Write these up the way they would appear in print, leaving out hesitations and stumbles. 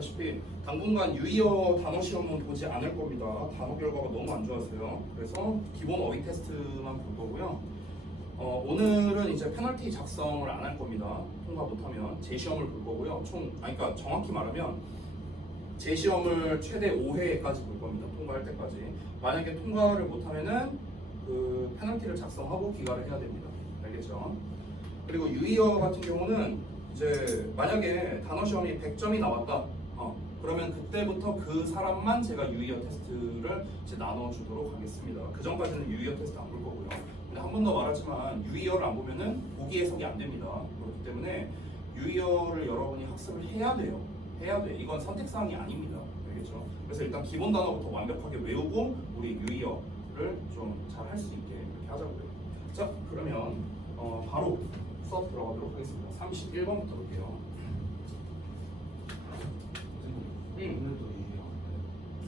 알다시피 당분간 유의어 단어 시험은 보지 않을 겁니다. 단어 결과가 너무 안 좋았어요. 그래서 기본 어휘 테스트만 볼 거고요. 오늘은 이제 페널티 작성을 안 할 겁니다. 통과 못하면 재시험을 볼 거고요. 그러니까 정확히 말하면 재시험을 최대 5회까지 볼 겁니다. 통과할 때까지. 만약에 통과를 못하면은 그 페널티를 작성하고 기가를 해야 됩니다. 알겠죠? 그리고 유의어 같은 경우는 이제 만약에 단어 시험이 100점이 나왔다. 그러면 그때부터 그 사람만 제가 유의어 테스트를 이제 나눠주도록 하겠습니다. 그 전까지는 유의어 테스트 안 볼 거고요. 근데 한 번 더 말하지만 유의어를 안 보면은 보기 해석이 안 됩니다. 그렇기 때문에 유의어를 여러분이 학습을 해야 돼요. 해야 돼. 이건 선택사항이 아닙니다. 알겠죠? 그래서 일단 기본 단어부터 완벽하게 외우고 우리 유의어를 좀 잘 할 수 있게 이렇게 하자고요. 자, 그러면 바로 수업 들어가도록 하겠습니다. 31번부터 볼게요. 오늘도 이해요.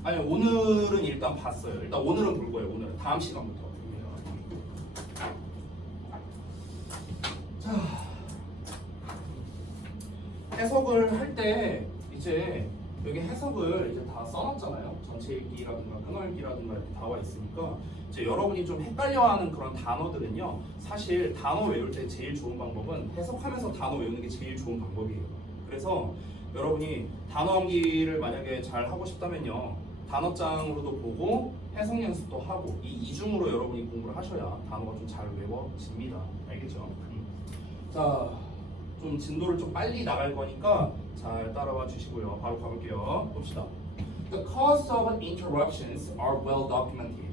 아니 오늘은 일단 봤어요. 일단 오늘은 볼 거예요. 오늘은 다음 시간부터. 자, 해석을 할 때 이제 여기 해석을 이제 다 써놨잖아요. 전체 읽기라든가 끊어읽기라든가 이렇게 나와 있으니까 이제 여러분이 좀 헷갈려하는 그런 단어들은요. 사실 단어 외울 때 제일 좋은 방법은 해석하면서 단어 외우는 게 제일 좋은 방법이에요. 그래서 여러분이 단어 암기를 만약에 잘 하고 싶다면요. 단어장으로도 보고 해석 연습도 하고 이 이중으로 여러분이 공부를 하셔야 단어가 좀 잘 외워집니다. 알겠죠? 자, 좀 진도를 좀 빨리 나갈 거니까 잘 따라와 주시고요. 바로 가볼게요. 봅시다. The costs of interruptions are well documented.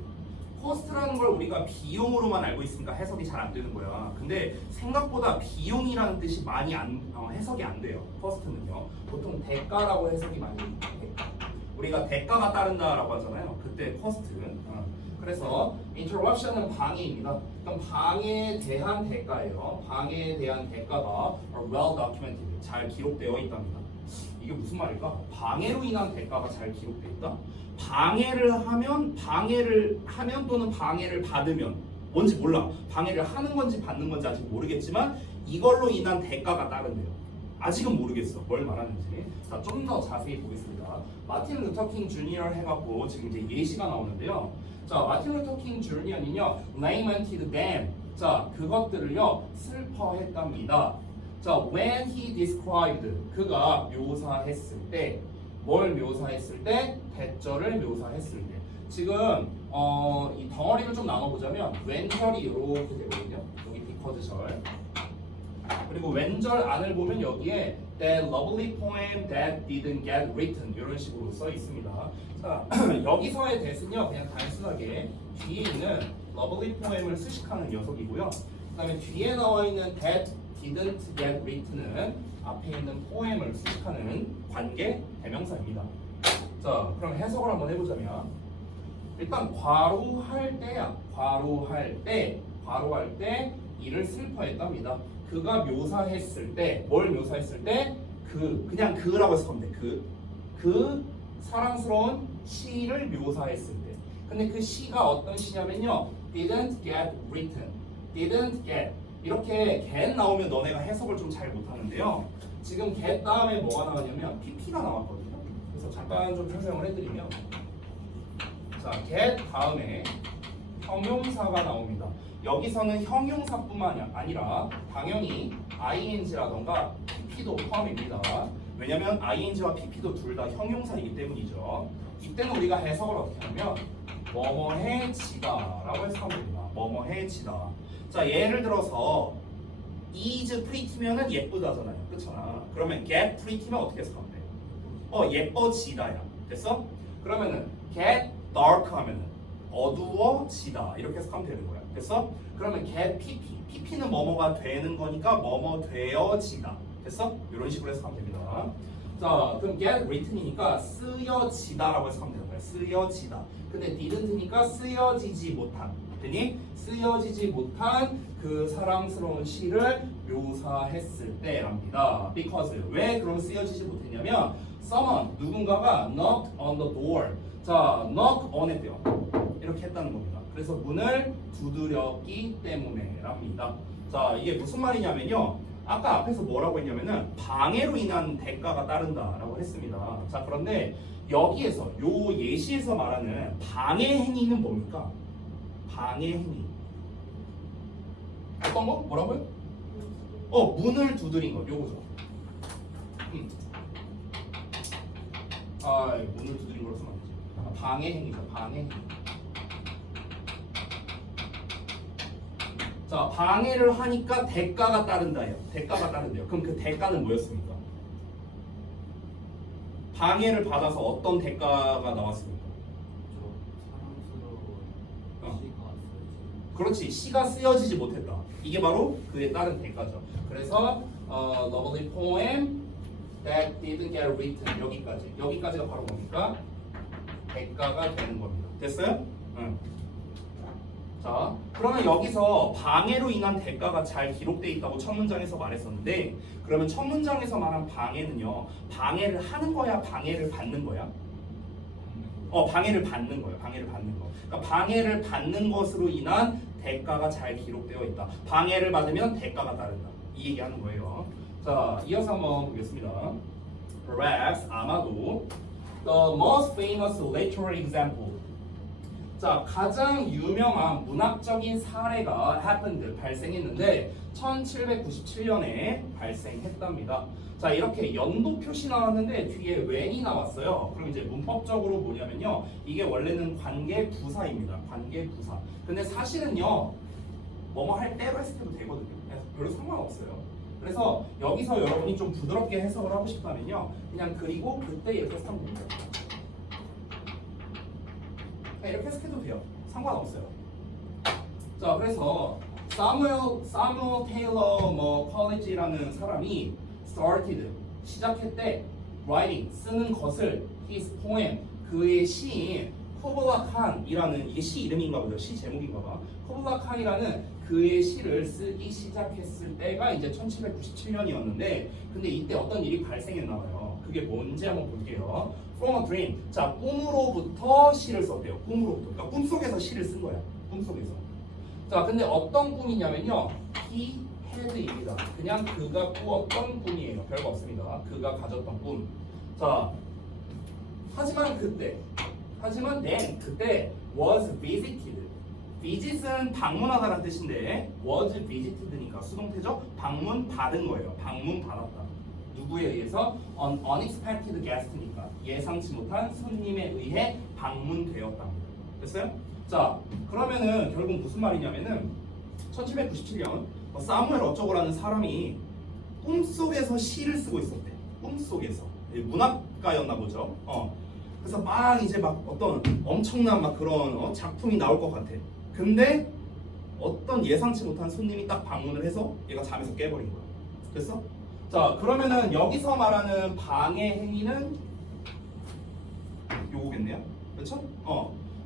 코스트라는 걸 우리가 비용으로만 알고 있으니까 해석이 잘 안 되는 거야. 근데 생각보다 비용이라는 뜻이 많이 해석이 안 돼요. 코스트는요. 보통 대가라고 해석이 많이 돼요. 우리가 대가가 따른다라고 하잖아요. 그때 코스트. 그래서 interruption은 방해입니다. 그럼 방해에 대한 대가예요. 방해에 대한 대가가 well documented. 잘 기록되어 있답니다. 이게 무슨 말일까? 방해로 인한 대가가 잘 기록되어 있다? 방해를 하면 또는 방해를 받으면 뭔지 몰라. 방해를 하는 건지 받는 건지 아직 모르겠지만 이걸로 인한 대가가 따른대요. 아직은 모르겠어. 뭘 말하는지. 자, 좀 더 자세히 보겠습니다. 마틴 루터 킹 주니어 해갖고 지금 이제 예시가 나오는데요. 자, 마틴 루터 킹 주니어는요, lamented them. 자, 그것들을요, 슬퍼했답니다. 자, when he described, 그가 묘사했을 때, 뭘 묘사했을 때? 대절을 묘사했을 때. 지금 이 덩어리를 좀 나눠보자면 왼절이 이렇게 되거든요. 여기 because 그리고 왼절 안을 보면 여기에 that lovely poem that didn't get written 이런 식으로 써 있습니다. 자, 여기서의 that은요 그냥 단순하게 뒤에 있는 lovely poem을 수식하는 녀석이고요. 그 다음에 뒤에 나와 있는 that didn't get written은 앞에 있는 poem을 수식하는 관계 대명사입니다. 자, 그럼 해석을 한번 해보자면 일단 괄호할 때 이를 슬퍼했답니다. 그가 묘사했을 때, 뭘 묘사했을 때? 그냥 그라고 해석하면 돼. 그 사랑스러운 시를 묘사했을 때. 근데 그 시가 어떤 시냐면요. didn't get written. didn't get. 이렇게 get 나오면 너네가 해석을 좀 잘 못하는데요. 지금 get 다음에 뭐가 나왔냐면 pp가 나왔거든요. 그래서 잠깐 좀 설명을 해드리면 자, get 다음에 형용사가 나옵니다. 여기서는 형용사뿐만 아니라 당연히 ing라던가 pp도 포함입니다. 왜냐면 ing와 pp도 둘 다 형용사이기 때문이죠. 이때는 우리가 해석을 어떻게 하면 뭐뭐해지다 라고 해석하면 됩니다. 뭐뭐해지다. 자, 예를 들어서 is pretty면은 예쁘다잖아요. 그렇잖아. 그러면 get pretty면 어떻게 해석하면 돼? 예뻐지다야. 됐어? 그러면은 get dark 하면은 어두워지다 이렇게 해석하면 되는 거야. 됐어? 그러면 get pp는 뭐뭐가 되는 거니까 뭐뭐 되어지다. 됐어? 이런 식으로 해석하면 됩니다. 자, 그럼 get written이니까 쓰여지다라고 해석하면 되는 거야. 쓰여지다. 근데 didn't니까 쓰여지지 못한. 되니? 쓰여지지 못한 그 사랑스러운 시를 묘사했을 때랍니다. Because 왜 그럼 쓰여지지 못했냐면 someone 누군가가 knocked on the door. 자, knock on 했대요. 이렇게 했다는 겁니다. 그래서 문을 두드렸기 때문에랍니다. 자, 이게 무슨 말이냐면요. 아까 앞에서 뭐라고 했냐면은 방해로 인한 대가가 따른다라고 했습니다. 자, 그런데 여기에서 요 예시에서 말하는 방해 행위는 뭡니까? 방해 행위. 어떤 거? 뭐라고요? 문을 두드린 거. 요거죠. 문을 두드린 거로 쓰면 안 되지. 방해 행위죠. 방해 행위. 자, 방해를 하니까 대가가 따른다예요. 대가가 따른대요. 그럼 그 대가는 뭐였습니까? 방해를 받아서 어떤 대가가 나왔습니까? 사랑스러운 시가 왔어요. 그렇지, 시가 쓰여지지 못했다. 이게 바로 그에 따른 대가죠. 그래서 lovely poem that didn't get written 여기까지가 바로 뭡니까? 대가가 되는 겁니다. 됐어요? 응. 자, 그러면 여기서 방해로 인한 대가가 잘 기록되어 있다고 첫 문장에서 말했었는데, 그러면 첫 문장에서 말한 방해는요, 방해를 하는 거야, 방해를 받는 거야? 방해를 받는 거예요. 방해를 받는 거. 그러니까 방해를 받는 것으로 인한 대가가 잘 기록되어 있다. 방해를 받으면 대가가 따른다. 이 얘기하는 거예요. 자, 이어서 한번 보겠습니다. Perhaps 아마도 the most famous literary example. 자, 가장 유명한 문학적인 사례가 happened, 발생했는데 1797년에 발생했답니다. 자, 이렇게 연도 표시 나왔는데 뒤에 when이 나왔어요. 그럼 이제 문법적으로 뭐냐면요, 이게 원래는 관계 부사입니다. 관계 부사. 근데 사실은요, 뭐뭐 할 때로 했을 때도 되거든요. 그래서 별로 상관없어요. 그래서 여기서 여러분이 좀 부드럽게 해석을 하고 싶다면요, 그냥 그리고 그때 이렇게 해석하면 됩니다. 이렇게 해석해도 돼요. 상관없어요. 자, 그래서 사무엘 테일러 컬리지라는 사람이 started, 시작했대, writing, 쓰는 것을 his poem, 그의 시인 쿠블라 칸이라는, 이게 시 이름인가 보죠. 시 제목인가 봐. 쿠블라 칸이라는 그의 시를 쓰기 시작했을 때가 이제 1797년이었는데, 근데 이때 어떤 일이 발생했나 봐요. 그게 뭔지 한번 볼게요. From a dream. 자, 꿈으로부터 시를 썼대요. 꿈으로부터. 그러니까 꿈속에서 시를 쓴 거야. 꿈속에서. 자, 근데 어떤 꿈이냐면요, he had입니다. 그냥 그가 꾸었던 꿈이에요. 별거 없습니다. 그가 가졌던 꿈. 자, 하지만 then 그때 was visited. visit은 방문하다라는 뜻인데 was visited니까 수동태죠. 방문 받은 거예요. 방문 받았다. 누구에 의해서? An unexpected guest니까 예상치 못한 손님에 의해 방문되었답니다. 됐어요? 자, 그러면은 결국 무슨 말이냐면은 1797년 사무엘 어쩌고라는 사람이 꿈속에서 시를 쓰고 있었대. 꿈속에서. 문학가였나 보죠. 그래서 막 이제 막 어떤 엄청난 막 그런 작품이 나올 것 같아. 근데 어떤 예상치 못한 손님이 딱 방문을 해서 얘가 잠에서 깨버린 거야. 됐어? 자, 그러면은 여기서 말하는 방해 행위는 요거겠네요. 그렇죠?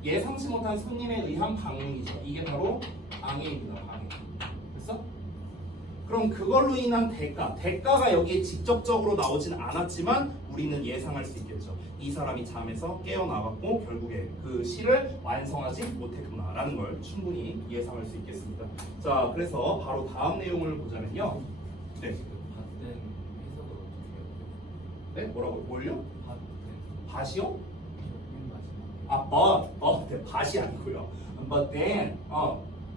예상치 못한 손님에 의한 방문이죠. 이게 바로 방해입니다. 방해. 됐어? 그럼 그걸로 인한 대가가 여기에 직접적으로 나오진 않았지만 우리는 예상할 수 있겠죠. 이 사람이 잠에서 깨어나갔고 결국에 그 시를 완성하지 못했구나라는 걸 충분히 예상할 수 있겠습니다. 자, 그래서 바로 다음 내용을 보자면요. 네. 밭된 해석을 어떻게 해요? 네? 뭐라고? 뭘요? 밭된 밭이요? 맨 마지막에 네, 밭이 아니고요. But then,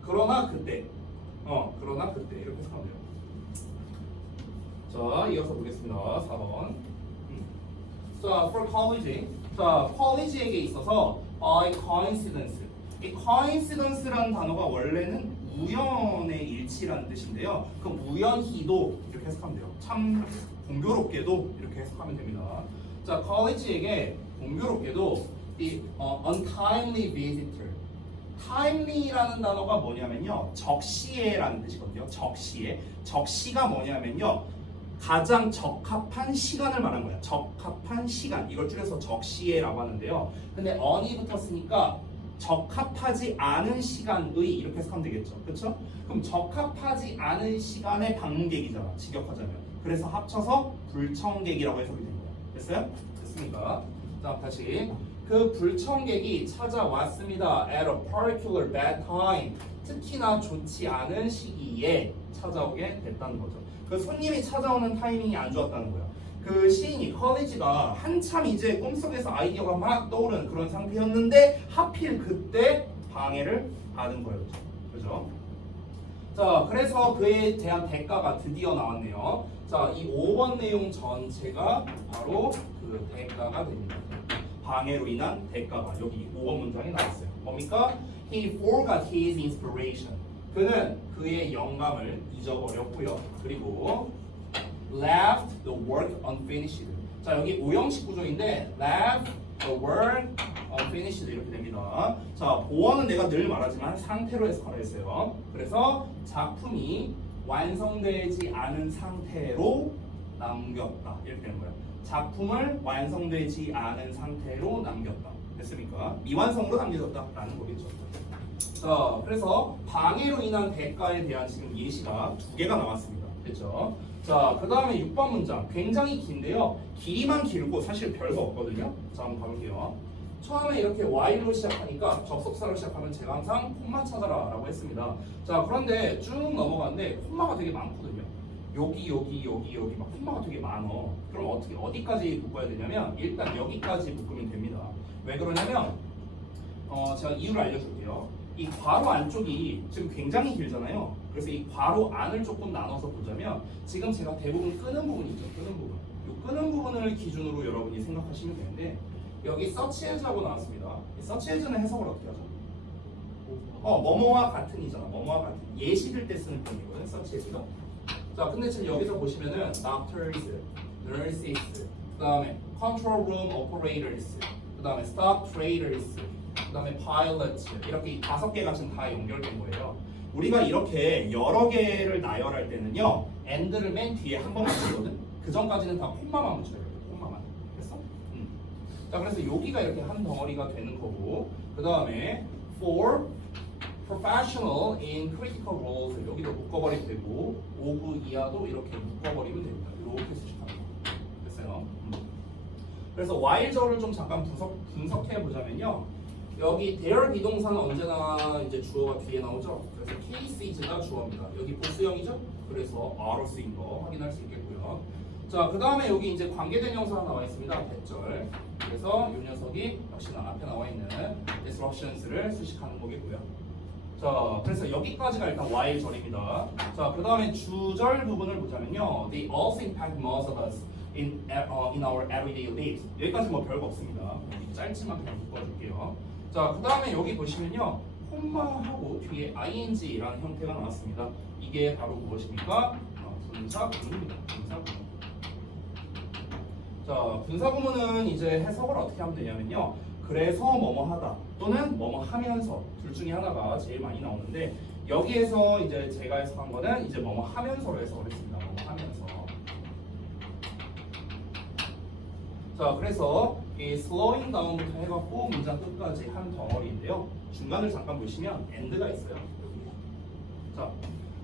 그러나 그때, 이렇게 해석하면 돼요. 자, 이어서 보겠습니다. 4번. 자, for college. 자, college에게 있어서 by coincidence. 이 coincidence라는 단어가 원래는 우연의 일치라는 뜻인데요. 그럼 우연히도 이렇게 해석하면 돼요. 참 공교롭게도 이렇게 해석하면 됩니다. 자, college에게 공교롭게도 이 untimely visitor. timely라는 단어가 뭐냐면요, 적시에라는 뜻이거든요. 적시가 뭐냐면요, 가장 적합한 시간을 말한 거야. 적합한 시간, 이걸 줄여서 적시에라고 하는데요. 근데 on이 붙었으니까 적합하지 않은 시간의, 이렇게 해석하면 되겠죠. 그렇죠? 그럼 적합하지 않은 시간의 방문객이잖아, 직역하자면. 그래서 합쳐서 불청객이라고 해석이 된 거야. 됐어요? 됐습니까? 자, 다시. 그 불청객이 찾아왔습니다. At a particular bad time. 특히나 좋지 않은 시기에 찾아오게 됐다는 거죠. 그 손님이 찾아오는 타이밍이 안 좋았다는 거야. 그 시인이 컬리지가 한참 이제 꿈속에서 아이디어가 막 떠오르는 그런 상태였는데 하필 그때 방해를 받은 거였죠. 그죠? 자, 그래서 그에 대한 대가가 드디어 나왔네요. 자, 이 5번 내용 전체가 바로 그 대가가 됩니다. 방해로 인한 대가가 여기 5번 문장에 나왔어요. 뭡니까? He forgot his inspiration. 그는 그의 영감을 잊어버렸고요. 그리고 left the work unfinished. 자, 여기 오형식 구조인데 left the work unfinished 이렇게 됩니다. 자, 보어는 내가 늘 말하지만 상태로 해석하라 했어요. 그래서 작품이 완성되지 않은 상태로 남겼다 이렇게 되는 거예요. 작품을 완성되지 않은 상태로 남겼다. 됐습니까? 미완성으로 남겨졌다라는 거겠죠. 자, 그래서 방해로 인한 대가에 대한 지금 예시가 2개가 나왔습니다. 됐죠? 자, 그 다음에 6번 문장 굉장히 긴데요. 길이만 길고 사실 별거 없거든요. 자, 한번 가볼게요. 처음에 이렇게 Y로 시작하니까 접속사로 시작하면 제가 항상 콤마 찾아라 라고 했습니다. 자, 그런데 쭉 넘어갔는데 콤마가 되게 많거든요. 여기 막 콤마가 되게 많어. 그럼 어떻게 어디까지 묶어야 되냐면 일단 여기까지 묶으면 됩니다. 왜 그러냐면 제가 이유를 알려줄게요. 이 괄호 안쪽이 지금 굉장히 길잖아요. 그래서 이 괄호 안을 조금 나눠서 보자면 지금 제가 대부분 끄는 부분이 있죠. 끄는 부분. 이 끄는 부분을 기준으로 여러분이 생각하시면 되는데 여기 search as하고 나왔습니다. 이 search as는 해석을 어떻게 하죠? 뭐뭐와 같은이잖아. 뭐뭐와 같은. 예시들 때 쓰는 표현이거든. search as가. 자, 근데 지금 여기서 보시면은 doctors, nurses, 그 다음에 control room operators, 그 다음에 stock traders, 그 다음에 pilots 이렇게 5개가 지금 다 연결된 거예요. 우리가 이렇게 여러 개를 나열할 때는요 and를 맨 뒤에 한 번만 쓰거든. 그 전까지는 다 콤마만 붙여요. 콤마만. 됐어? 자, 그래서 여기가 이렇게 한 덩어리가 되는 거고 그 다음에 for professional in critical roles 여기도 묶어버리면 되고 of 이하도 이렇게 묶어버리면 됩니다. 이렇게 수식하는 거. 됐어요? 그래서 while절을 좀 잠깐 분석해 보자면요. 여기 there 비동사는 언제나 이제 주어가 뒤에 나오죠. 그래서 case is가 주어입니다. 여기 보수형이죠. 그래서 R로 쓰인 거 확인할 수 있겠고요. 자, 그 다음에 여기 이제 관계된 형사가 나와 있습니다. 대절. 그래서 이 녀석이 역시나 앞에 나와 있는 disruptions를 수식하는 거겠고요. 자, 그래서 여기까지가 일단 while절입니다. 자, 그 다음에 주절 부분을 보자면요. They also impact most of us in our everyday lives. 여기까지 뭐 별거 없습니다. 여기 짧지만 그냥 묶어줄게요. 자, 그 다음에 여기 보시면요. 콤마하고 뒤에 ing라는 형태가 나왔습니다. 이게 바로 무엇입니까? 분사구문입니다. 분사구문. 자, 분사구문은 이제 해석을 어떻게 하면 되냐면요. 그래서 뭐뭐하다 또는 뭐뭐하면서 둘 중에 하나가 제일 많이 나오는데 여기에서 이제 제가 해석한 거는 이제 뭐뭐하면서로 해석을 했습니다. 뭐뭐하면서. 자, 그래서 이 slowing down부터 해갖고 문장 끝까지 한 덩어리인데요. 중간을 잠깐 보시면 and가 있어요. 여기. 자,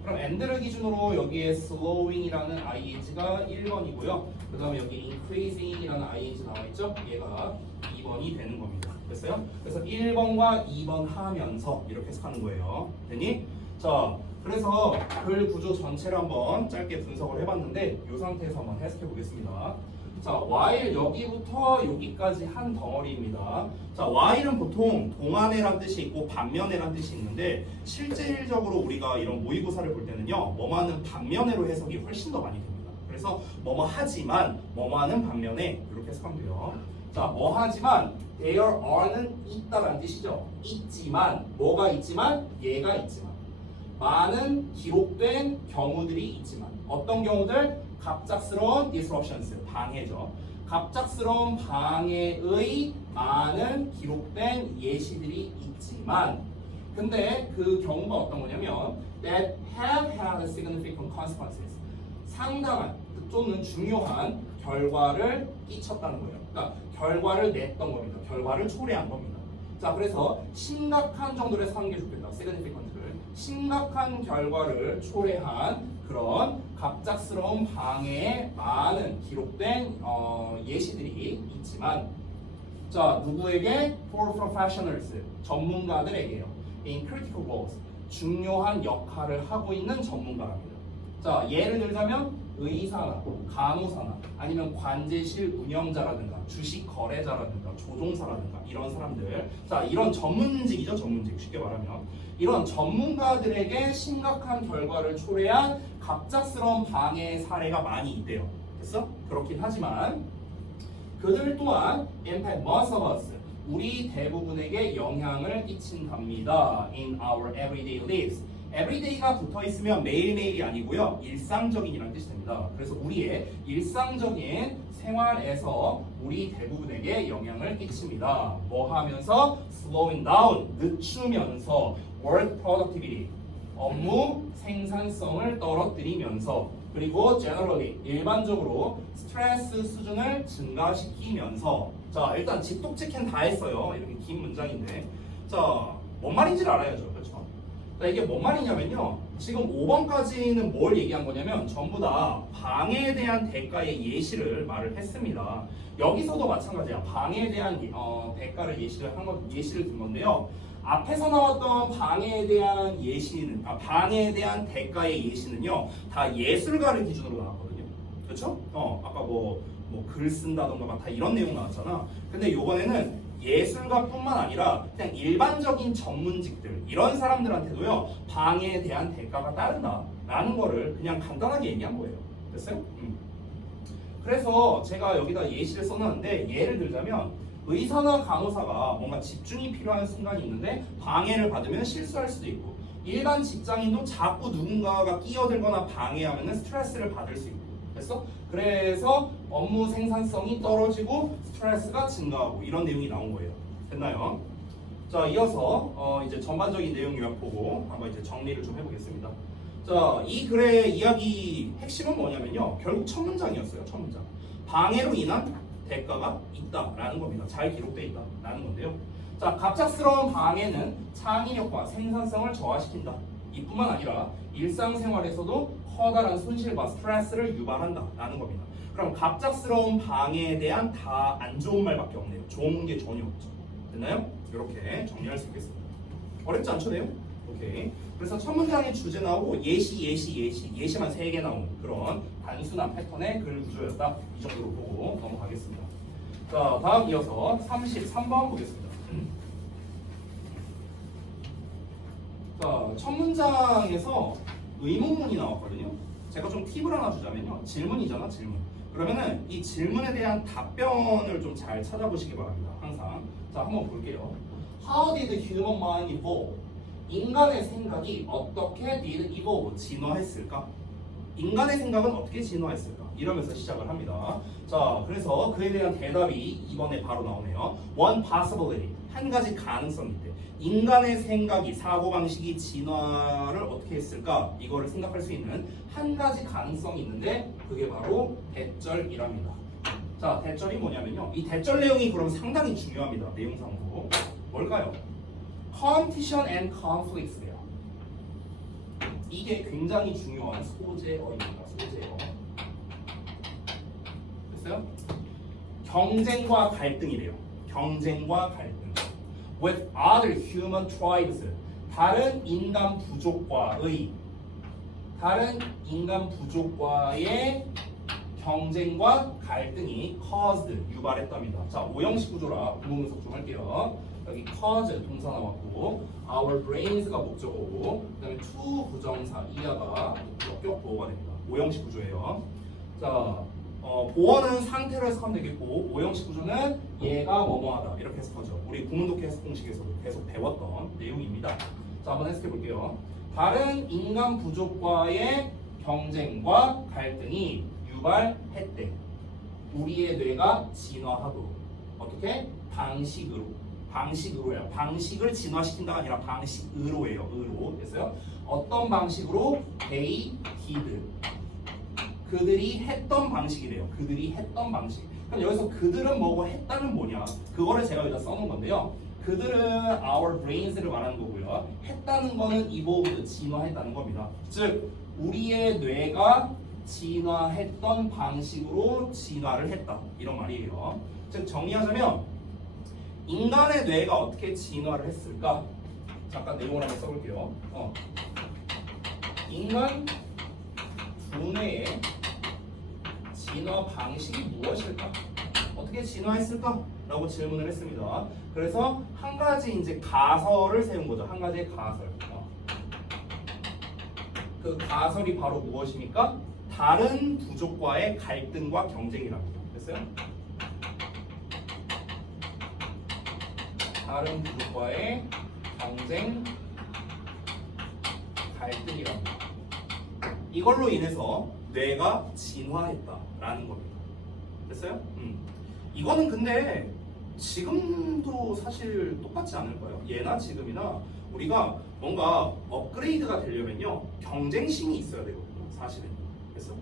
그럼 and를 기준으로 여기에 slowing이라는 ing가 1번이고요. 그 다음에 여기 increasing이라는 ing 나와 있죠? 얘가 2번이 되는 겁니다. 됐어요? 그래서 1번과 2번 하면서 이렇게 해석하는 거예요. 됐니? 자, 그래서 글 구조 전체를 한번 짧게 분석을 해봤는데 이 상태에서 한번 해석해 보겠습니다. 자, while 여기부터 여기까지 한 덩어리입니다. 자, while은 보통 동안에란 뜻이 있고 반면에란 뜻이 있는데 실질적으로 우리가 이런 모의고사를 볼 때는요, 뭐뭐하는 반면에로 해석이 훨씬 더 많이 됩니다. 그래서 뭐뭐하지만 뭐뭐하는 반면에 이렇게 해석하면 돼요. 자, 뭐하지만 there are는 있다라는 뜻이죠. 있지만 뭐가 있지만 얘가 있지만 많은 기록된 경우들이 있지만 어떤 경우들? 갑작스러운 disruptions, 방해죠. 갑작스러운 방해의 많은 기록된 예시들이 있지만 근데 그 경우가 어떤 거냐면 that have had significant consequences 상당한 또는 중요한 결과를 끼쳤다는 거예요. 그러니까 결과를 냈던 겁니다. 결과를 초래한 겁니다. 자, 그래서 심각한 정도로 해서 하는 게 좋겠다. significant를 심각한 결과를 초래한 그런 갑작스러운 방해에 많은 기록된 예시들이 있지만 자, 누구에게? For professionals, 전문가들에게요. In critical roles, 중요한 역할을 하고 있는 전문가랍니다. 자, 예를 들자면 의사나 간호사나 아니면 관제실 운영자라든가 주식 거래자라든가 조종사라든가 이런 사람들, 자, 이런 전문직이죠. 전문직, 쉽게 말하면 이런 전문가들에게 심각한 결과를 초래한 갑작스러운 방해 사례가 많이 있대요. 됐어? 그렇긴 하지만 그들 또한 impact most of us, 우리 대부분에게 영향을 끼친답니다. In our everyday lives. everyday가 붙어 있으면 매일매일이 아니고요. 일상적인이라는 뜻이 됩니다. 그래서 우리의 일상적인 생활에서 우리 대부분에게 영향을 끼칩니다. 뭐 하면서? slowing down, 늦추면서, work productivity, 업무 생산성을 떨어뜨리면서, 그리고 generally, 일반적으로 스트레스 수준을 증가시키면서. 자, 일단 집독직행 다 했어요. 이렇게 긴 문장인데, 자, 뭔 말인지를 알아야죠. 그렇죠? 자, 이게 뭔 말이냐면요, 지금 5번까지는 뭘 얘기한 거냐면 전부 다 방해에 대한 대가의 예시를 말을 했습니다. 여기서도 마찬가지야. 방해에 대한 대가를 예시를 든 건데요. 앞에서 나왔던 방해에 대한 예시는, 방해에 대한 대가의 예시는요, 다 예술가를 기준으로 나왔거든요. 그렇죠? 아까 뭐 글 쓴다던가 막 다 이런 내용 나왔잖아. 근데 이번에는 예술가뿐만 아니라 그냥 일반적인 전문직들, 이런 사람들한테도요, 방해에 대한 대가가 따른다라는 거를 그냥 간단하게 얘기한 거예요. 됐어요? 그래서 제가 여기다 예시를 써놨는데, 예를 들자면 의사나 간호사가 뭔가 집중이 필요한 순간이 있는데 방해를 받으면 실수할 수도 있고, 일반 직장인도 자꾸 누군가가 끼어들거나 방해하면 스트레스를 받을 수 있고. 됐어? 그래서 업무 생산성이 떨어지고 스트레스가 증가하고, 이런 내용이 나온 거예요. 됐나요? 자, 이어서 이제 전반적인 내용 요약 보고 한번 이제 정리를 좀 해보겠습니다. 자, 이 글의 이야기 핵심은 뭐냐면요, 결국 첫 문장이었어요. 첫 문장. 방해로 인한 대가가 있다라는 겁니다. 잘 기록되어 있다라는 건데요. 자, 갑작스러운 방해는 창의력과 생산성을 저하시킨다. 이뿐만 아니라 일상생활에서도 커다란 손실과 스트레스를 유발한다라는 겁니다. 그럼 갑작스러운 방해에 대한 다 안 좋은 말밖에 없네요. 좋은 게 전혀 없죠. 됐나요? 이렇게 정리할 수 있겠습니다. 어렵지 않죠, 내용? 오케이. 그래서 첫 문장의 주제 나오고 예시만 3개 나오는 그런 단순한 패턴의 글 구조였다. 이 정도로 보고 넘어가겠습니다. 자, 다음 이어서 33번 보겠습니다. 자, 첫 문장에서 의문문이 나왔거든요. 제가 좀 팁을 하나 주자면요, 질문이잖아, 질문. 그러면은 이 질문에 대한 답변을 좀 잘 찾아보시기 바랍니다. 항상. 자, 한번 볼게요. How did human mind evolve? 인간의 생각이 어떻게 did evolve? 진화했을까? 인간의 생각은 어떻게 진화했을까? 이러면서 시작을 합니다. 자, 그래서 그에 대한 대답이 이번에 바로 나오네요. One possibility, 한 가지 가능성이 있대. 인간의 생각이, 사고방식이 진화를 어떻게 했을까? 이거를 생각할 수 있는 한 가지 가능성이 있는데, 그게 바로 대절이랍니다. 자, 대절이 뭐냐면요, 이 대절 내용이 그럼 상당히 중요합니다. 내용상으로. 뭘까요? Competition and conflicts예요. 이게 굉장히 중요한 소재어입니다. 소재어. 됐어요? 경쟁과 갈등이래요. 경쟁과 갈등. With other human tribes. 다른 인간 부족과의 경쟁과 갈등이 caused, 유발했답니다. 자, 오형식 구조라 구문분석 좀 할게요. 여기 cause 동사 나왔고, our brains가 목적어고, 그다음에 to 부정사 이하가 역격 보어가 됩니다. 오형식 구조예요. 자, 보어는 상태로 해석하면 되겠고, 오형식 구조는 얘가 뭐뭐하다 이렇게 해석하죠. 우리 구문독해 해석 공식에서도 계속 배웠던 내용입니다. 자, 한번 해석해 볼게요. 다른 인간 부족과의 경쟁과 갈등이 유발했대. 우리의 뇌가 진화하도록. 어떻게? 방식으로요. 방식을 진화시킨다가 아니라 방식으로예요. 으로. 됐어요? 어떤 방식으로? They did. 그들이 했던 방식이래요. 그들이 했던 방식. 그럼 여기서 그들은 뭐고 했다는 뭐냐? 그거를 제가 여기다 써놓은 건데요. 그들은 our brains를 말하는 거고요. 했다는 거는 evolved, 진화했다는 겁니다. 즉, 우리의 뇌가 진화했던 방식으로 진화를 했다. 이런 말이에요. 즉, 정리하자면 인간의 뇌가 어떻게 진화를 했을까? 잠깐 내용을 한번 써볼게요. 인간 두뇌의 진화 방식이 무엇일까? 어떻게 진화했을까? 라고 질문을 했습니다. 그래서 한 가지 이제 가설을 세운 거죠. 한 가지의 가설. 그 가설이 바로 무엇입니까? 다른 부족과의 갈등과 경쟁이랍니다. 됐어요? 다른 부족과의 경쟁, 갈등이랍니다. 이걸로 인해서 뇌가 진화했다라는 겁니다. 됐어요? 이거는 근데 지금도 사실 똑같지 않을까요? 예나 지금이나 우리가 뭔가 업그레이드가 되려면요 경쟁심이 있어야 되거든요. 사실은. 그래서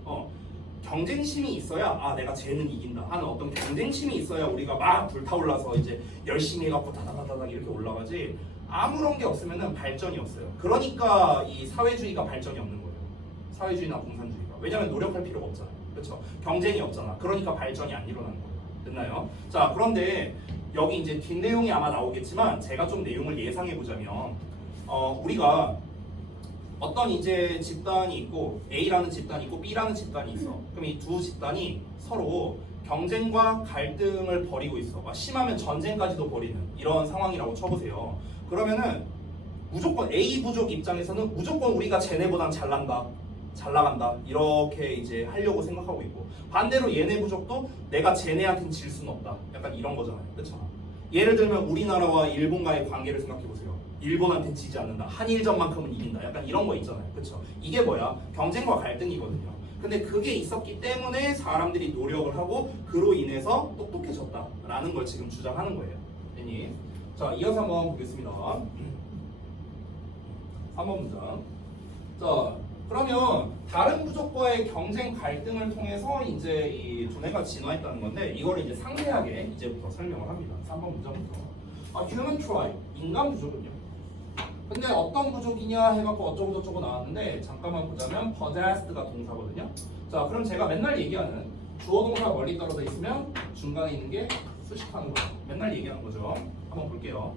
경쟁심이 있어야 내가 쟤는 이긴다 하는 어떤 경쟁심이 있어야 우리가 막 불타올라서 이제 열심히 해갖고 다다다다닥 이렇게 올라가지 아무런 게 없으면은 발전이 없어요. 그러니까 이 사회주의가 발전이 없는 거예요. 사회주의나 공산주의가. 왜냐면 노력할 필요가 없잖아요. 그렇죠? 경쟁이 없잖아. 그러니까 발전이 안 일어나는 거예요. 됐나요? 자, 그런데 여기 이제 뒷내용이 아마 나오겠지만 제가 좀 내용을 예상해 보자면 우리가 어떤 이제 집단이 있고 A라는 집단이 있고 B라는 집단이 있어. 그럼 이 두 집단이 서로 경쟁과 갈등을 벌이고 있어. 심하면 전쟁까지도 벌이는 이런 상황이라고 쳐보세요. 그러면은 무조건 A 부족 입장에서는 무조건 우리가 쟤네보단 잘난다. 잘 나간다 이렇게 이제 하려고 생각하고 있고 반대로 얘네 부족도 내가 쟤네한테는 질 수는 없다 약간 이런 거잖아요. 그렇죠? 예를 들면 우리나라와 일본과의 관계를 생각해 보세요. 일본한테 지지 않는다. 한일전만큼은 이긴다. 약간 이런 거 있잖아요. 그렇죠? 이게 뭐야? 경쟁과 갈등이거든요. 근데 그게 있었기 때문에 사람들이 노력을 하고 그로 인해서 똑똑해졌다라는 걸 지금 주장하는 거예요. 됐니? 자, 이어서 한번 보겠습니다. 3번 문장. 자, 그러면 다른 부족과의 경쟁 갈등을 통해서 이제 이 두뇌가 진화했다는 건데 이거를 이제 상세하게 이제부터 설명을 합니다. 3번 문장부터. human tribe, 인간 부족은요. 근데 어떤 부족이냐 해갖고 어쩌고 저쩌고 나왔는데 잠깐만 보자면 possessed가 동사거든요. 자, 그럼 제가 맨날 얘기하는 주어 동사 멀리 떨어져 있으면 중간에 있는 게 수식하는 거예요. 맨날 얘기하는 거죠. 한번 볼게요.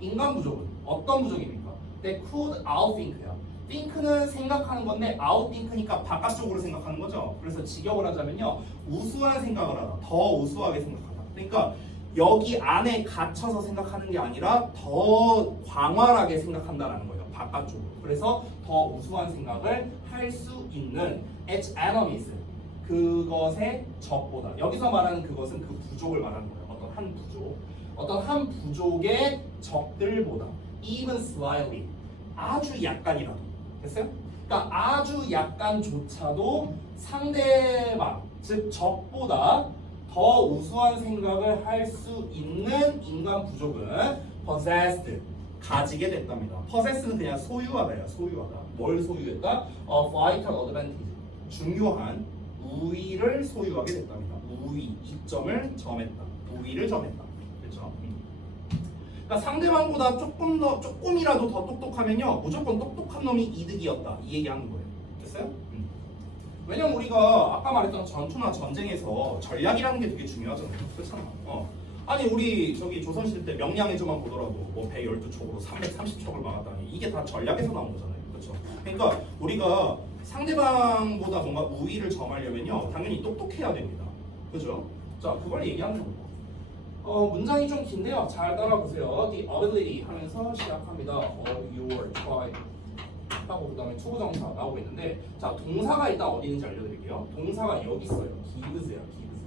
인간 부족은 어떤 부족입니까? They could outthink야. think는 생각하는 건데 outthink니까 바깥쪽으로 생각하는 거죠. 그래서 직역을 하자면요 우수한 생각을 하다. 더 우수하게 생각하다. 그러니까 여기 안에 갇혀서 생각하는 게 아니라 더 광활하게 생각한다는 거예요. 바깥쪽으로. 그래서 더 우수한 생각을 할 수 있는 its enemies. 그것의 적보다. 여기서 말하는 그것은 그 부족을 말하는 거예요. 어떤 한 부족. 어떤 한 부족의 적들보다 even slightly. 아주 약간이라도. 됐어요? 그러니까 아주 약간조차도 상대방, 즉 적보다 더 우수한 생각을 할 수 있는 인간 부족은 possessed, 가지게 됐답니다. possess는 그냥 소유하다야, 소유하다. 뭘 소유했다? A vital advantage, 중요한 우위를 소유하게 됐답니다. 우위, 이점을 점했다. 우위를 점했다. 그렇죠? 그러니까 상대방보다 조금이라도 더 똑똑하면요 무조건 똑똑한 놈이 이득이었다 이 얘기하는 거예요. 됐어요? 왜냐면 우리가 아까 말했던 전투나 전쟁에서 전략이라는 게 되게 중요하잖아요. 그렇잖아. 아니 우리 저기 조선시대 때 명량해조만 보더라도 뭐 112척으로 330척을 막았다니 이게 다 전략에서 나온 거잖아요. 그렇죠? 그러니까 우리가 상대방보다 뭔가 우위를 점하려면요 당연히 똑똑해야 됩니다. 그죠? 자, 그걸 얘기하는 거예요. 문장이 좀 긴데요. 잘 따라보세요. The ability 하면서 시작합니다. of your tribe 하고 그 다음에 투부정사 나오고 있는데 자, 동사가 일단 어디 있는지 알려드릴게요. 동사가 여기 있어요. gives야, gives.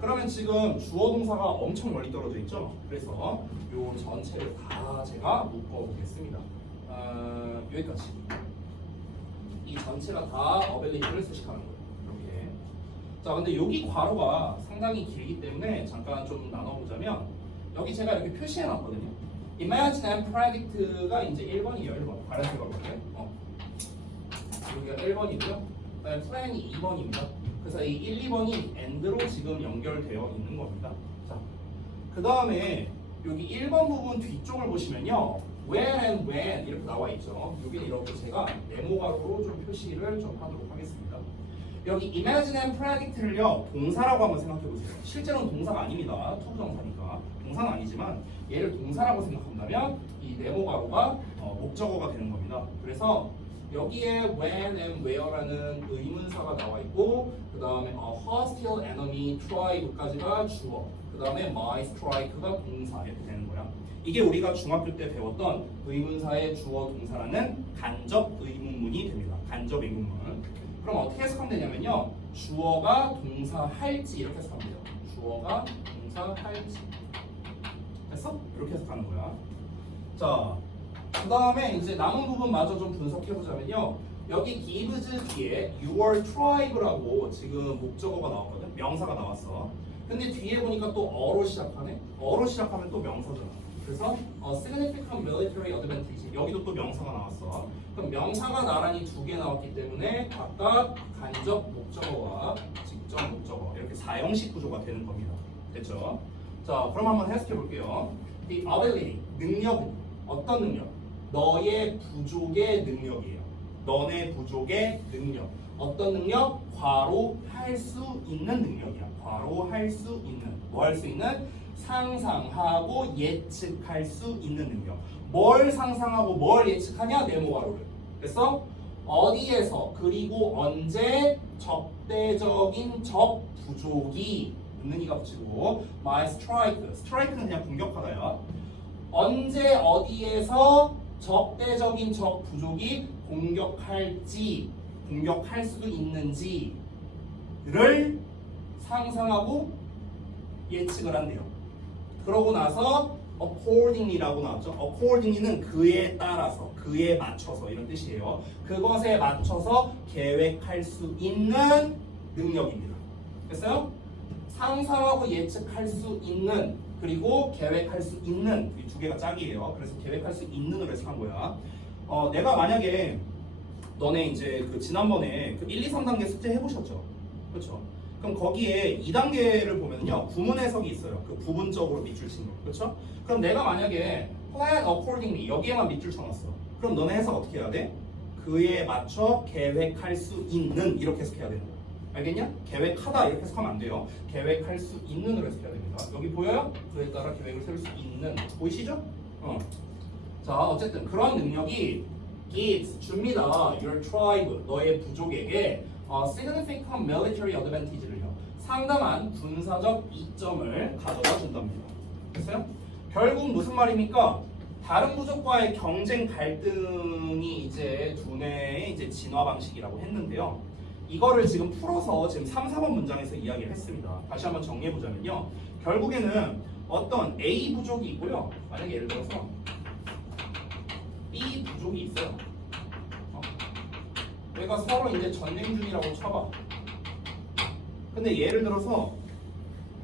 그러면 지금 주어 동사가 엄청 멀리 떨어져 있죠. 그래서 요 전체를 다 제가 묶어보겠습니다. 여기까지. 이 전체가 다 ability를 수식하는 거예요. 이렇게. 자, 근데 여기 괄호가 상당히 길기 때문에 잠깐 좀 나눠보자면 여기 제가 이렇게 표시해놨거든요. Imagine and Predict가 이제 1번이에요. 1번. 파란색으로 볼게요. 여기가 1번이고요. 그다음에 Plan이 2번입니다. 그래서 이 1, 2번이 AND로 지금 연결되어 있는 겁니다. 자, 그 다음에 여기 1번 부분 뒤쪽을 보시면요. When and when 이렇게 나와 있죠. 여기는 이렇게 제가 네모가로로 좀 표시를 좀 하도록 하겠습니다. 여기 imagine and predict를요 동사라고 한번 생각해 보세요. 실제로는 동사가 아닙니다. 투부정사니까. 동사는 아니지만 얘를 동사라고 생각한다면 이 네모가로가 목적어가 되는 겁니다. 그래서 여기에 when and where라는 의문사가 나와 있고 그 다음에 hostile enemy tribe까지가 주어 그 다음에 my strike가 동사 이렇게 되는 거야. 이게 우리가 중학교 때 배웠던 의문사의 주어 동사라는 간접 의문문이 됩니다. 간접 의문문. 그럼 어떻게 해석하면 되냐면요. 주어가 동사 할지 이렇게 해석하면 돼요. 주어가 동사 할지. 됐어? 이렇게 해석하는 거야. 자, 그 다음에 이제 남은 부분마저 좀 분석해보자면요. 여기 gives 뒤에 your tribe라고 지금 목적어가 나왔거든. 명사가 나왔어. 근데 뒤에 보니까 또 어로 시작하네. 어로 시작하면 또 명사잖아. 그래서 significant military advantage 여기도 또 명사가 나왔어. 그럼 명사가 나란히 두 개 나왔기 때문에 각각 간접 목적어와 직접 목적어 이렇게 4형식 구조가 되는 겁니다. 됐죠? 자, 그럼 한번 해석해 볼게요. The ability 능력은 어떤 능력? 너의 부족의 능력이에요. 너네 부족의 능력. 어떤 능력? 과로 할 수 있는 능력이야. 과로 할 수 있는. 뭐 할 수 있는? 상상하고 예측할 수 있는 능력. 뭘 상상하고 뭘 예측하냐? 네모가로를. 그래서 어디에서 그리고 언제 적대적인 적 부족이 있는 이가 붙이고 my strike. strike는 그냥 공격하다야. 언제 어디에서 적대적인 적 부족이 공격할지 공격할 수도 있는지를 상상하고 예측을 한대요. 그러고 나서 accordingly라고 나왔죠. accordingly는 그에 따라서, 그에 맞춰서 이런 뜻이에요. 그것에 맞춰서 계획할 수 있는 능력입니다. 됐어요? 상상하고 예측할 수 있는 그리고 계획할 수 있는 이 두 개가 짝이에요. 그래서 계획할 수 있는으로 해석한 거야. 내가 만약에 너네 이제 그 지난번에 그 1, 2, 3단계 숙제 해보셨죠? 그렇죠? 그럼 거기에 2단계를 보면요 구문 해석이 있어요. 그 부분적으로 밑줄 친 거. 그렇죠? 그럼 내가 만약에 plan accordingly 여기에만 밑줄 쳐놨어. 그럼 너네 해석 어떻게 해야 돼? 그에 맞춰 계획할 수 있는 이렇게 해석해야 되는 거야. 알겠냐? 계획하다 이렇게 해석하면 안 돼요. 계획할 수 있는으로 해석해야 됩니다. 여기 보여요? 그에 따라 계획을 세울 수 있는. 보이시죠? 자, 어쨌든 그런 능력이 gives 줍니다. Your tribe 너의 부족에게 significant military advantage를요. 상당한 군사적 이점을 가져다 준답니다. 됐어요? 결국 무슨 말입니까? 다른 부족과의 경쟁 갈등이 이제 두뇌의 이제 진화 방식이라고 했는데요. 이거를 지금 풀어서 지금 3, 4번 문장에서 이야기를 했습니다. 다시 한번 정리해 보자면요. 결국에는 어떤 A 부족이 있고요. 만약에 예를 들어서 B 부족이 있어요. 얘가 서로 이제 전쟁 중이라고 쳐봐. 근데 예를 들어서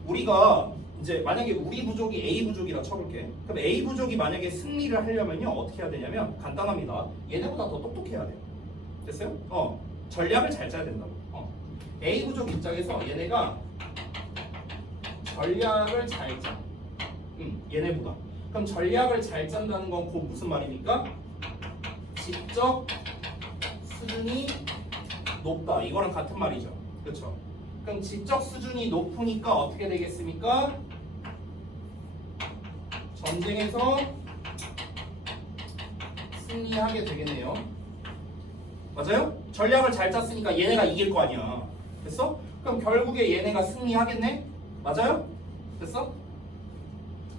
우리가 이제 만약에 우리 부족이 A 부족이라 쳐볼게. 그럼 A 부족이 만약에 승리를 하려면요 어떻게 해야 되냐면 간단합니다. 얘네보다 더 똑똑해야 돼요. 됐어요? 전략을 잘 짜야 된다고. A 부족 입장에서 얘네가 전략을 잘 짜. 얘네보다. 그럼 전략을 잘 짠다는 건 곧 무슨 말입니까? 지적 수준이 높다. 이거랑 같은 말이죠. 그렇죠? 그럼 지적 수준이 높으니까 어떻게 되겠습니까? 전쟁에서 승리하게 되겠네요. 맞아요? 전략을 잘 짰으니까 얘네가 이길 거 아니야. 됐어? 그럼 결국에 얘네가 승리하겠네? 맞아요? 됐어?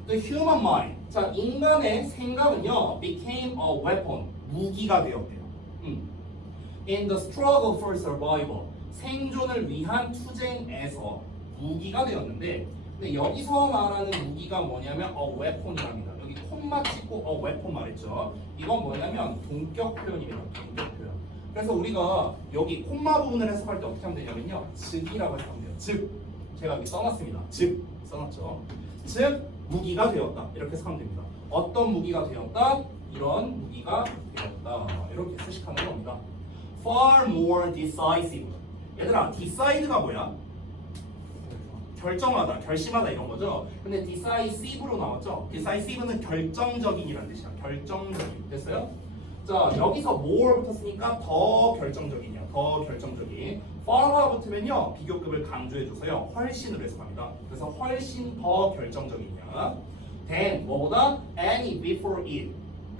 The human mind. 자, 인간의 생각은요 became a weapon. 무기가 되었대요. In the struggle for survival. 생존을 위한 투쟁에서 무기가 되었는데 근데 여기서 말하는 무기가 뭐냐면 a weapon이랍니다. 여기 콤마 찍고 a weapon 말했죠. 이건 뭐냐면 동격 표현입니다. 동격 표현. 그래서 우리가 여기 콤마 부분을 해석할 때 어떻게 하면 되냐면요. 즉이라고 해석하면 돼요. 즉. 제가 여기 써놨습니다. 즉. 써놨죠. 즉 무기가 되었다. 이렇게 해석하면 됩니다. 어떤 무기가 되었다? 이런 무기가 되었다. 이렇게 표식하는 겁니다. Far more decisive. 얘들아, decide가 뭐야? 결정하다, 결심하다 이런 거죠. 근데 decisive로 나왔죠. decisive는 결정적인이라는 뜻이야. 결정적인. 됐어요? 자, 여기서 more 붙었으니까 더 결정적이냐. 더 결정적인. far가 붙으면요 비교급을 강조해줘서요 훨씬으로 해석합니다. 그래서 훨씬 더 결정적이냐. then 뭐보다 any before it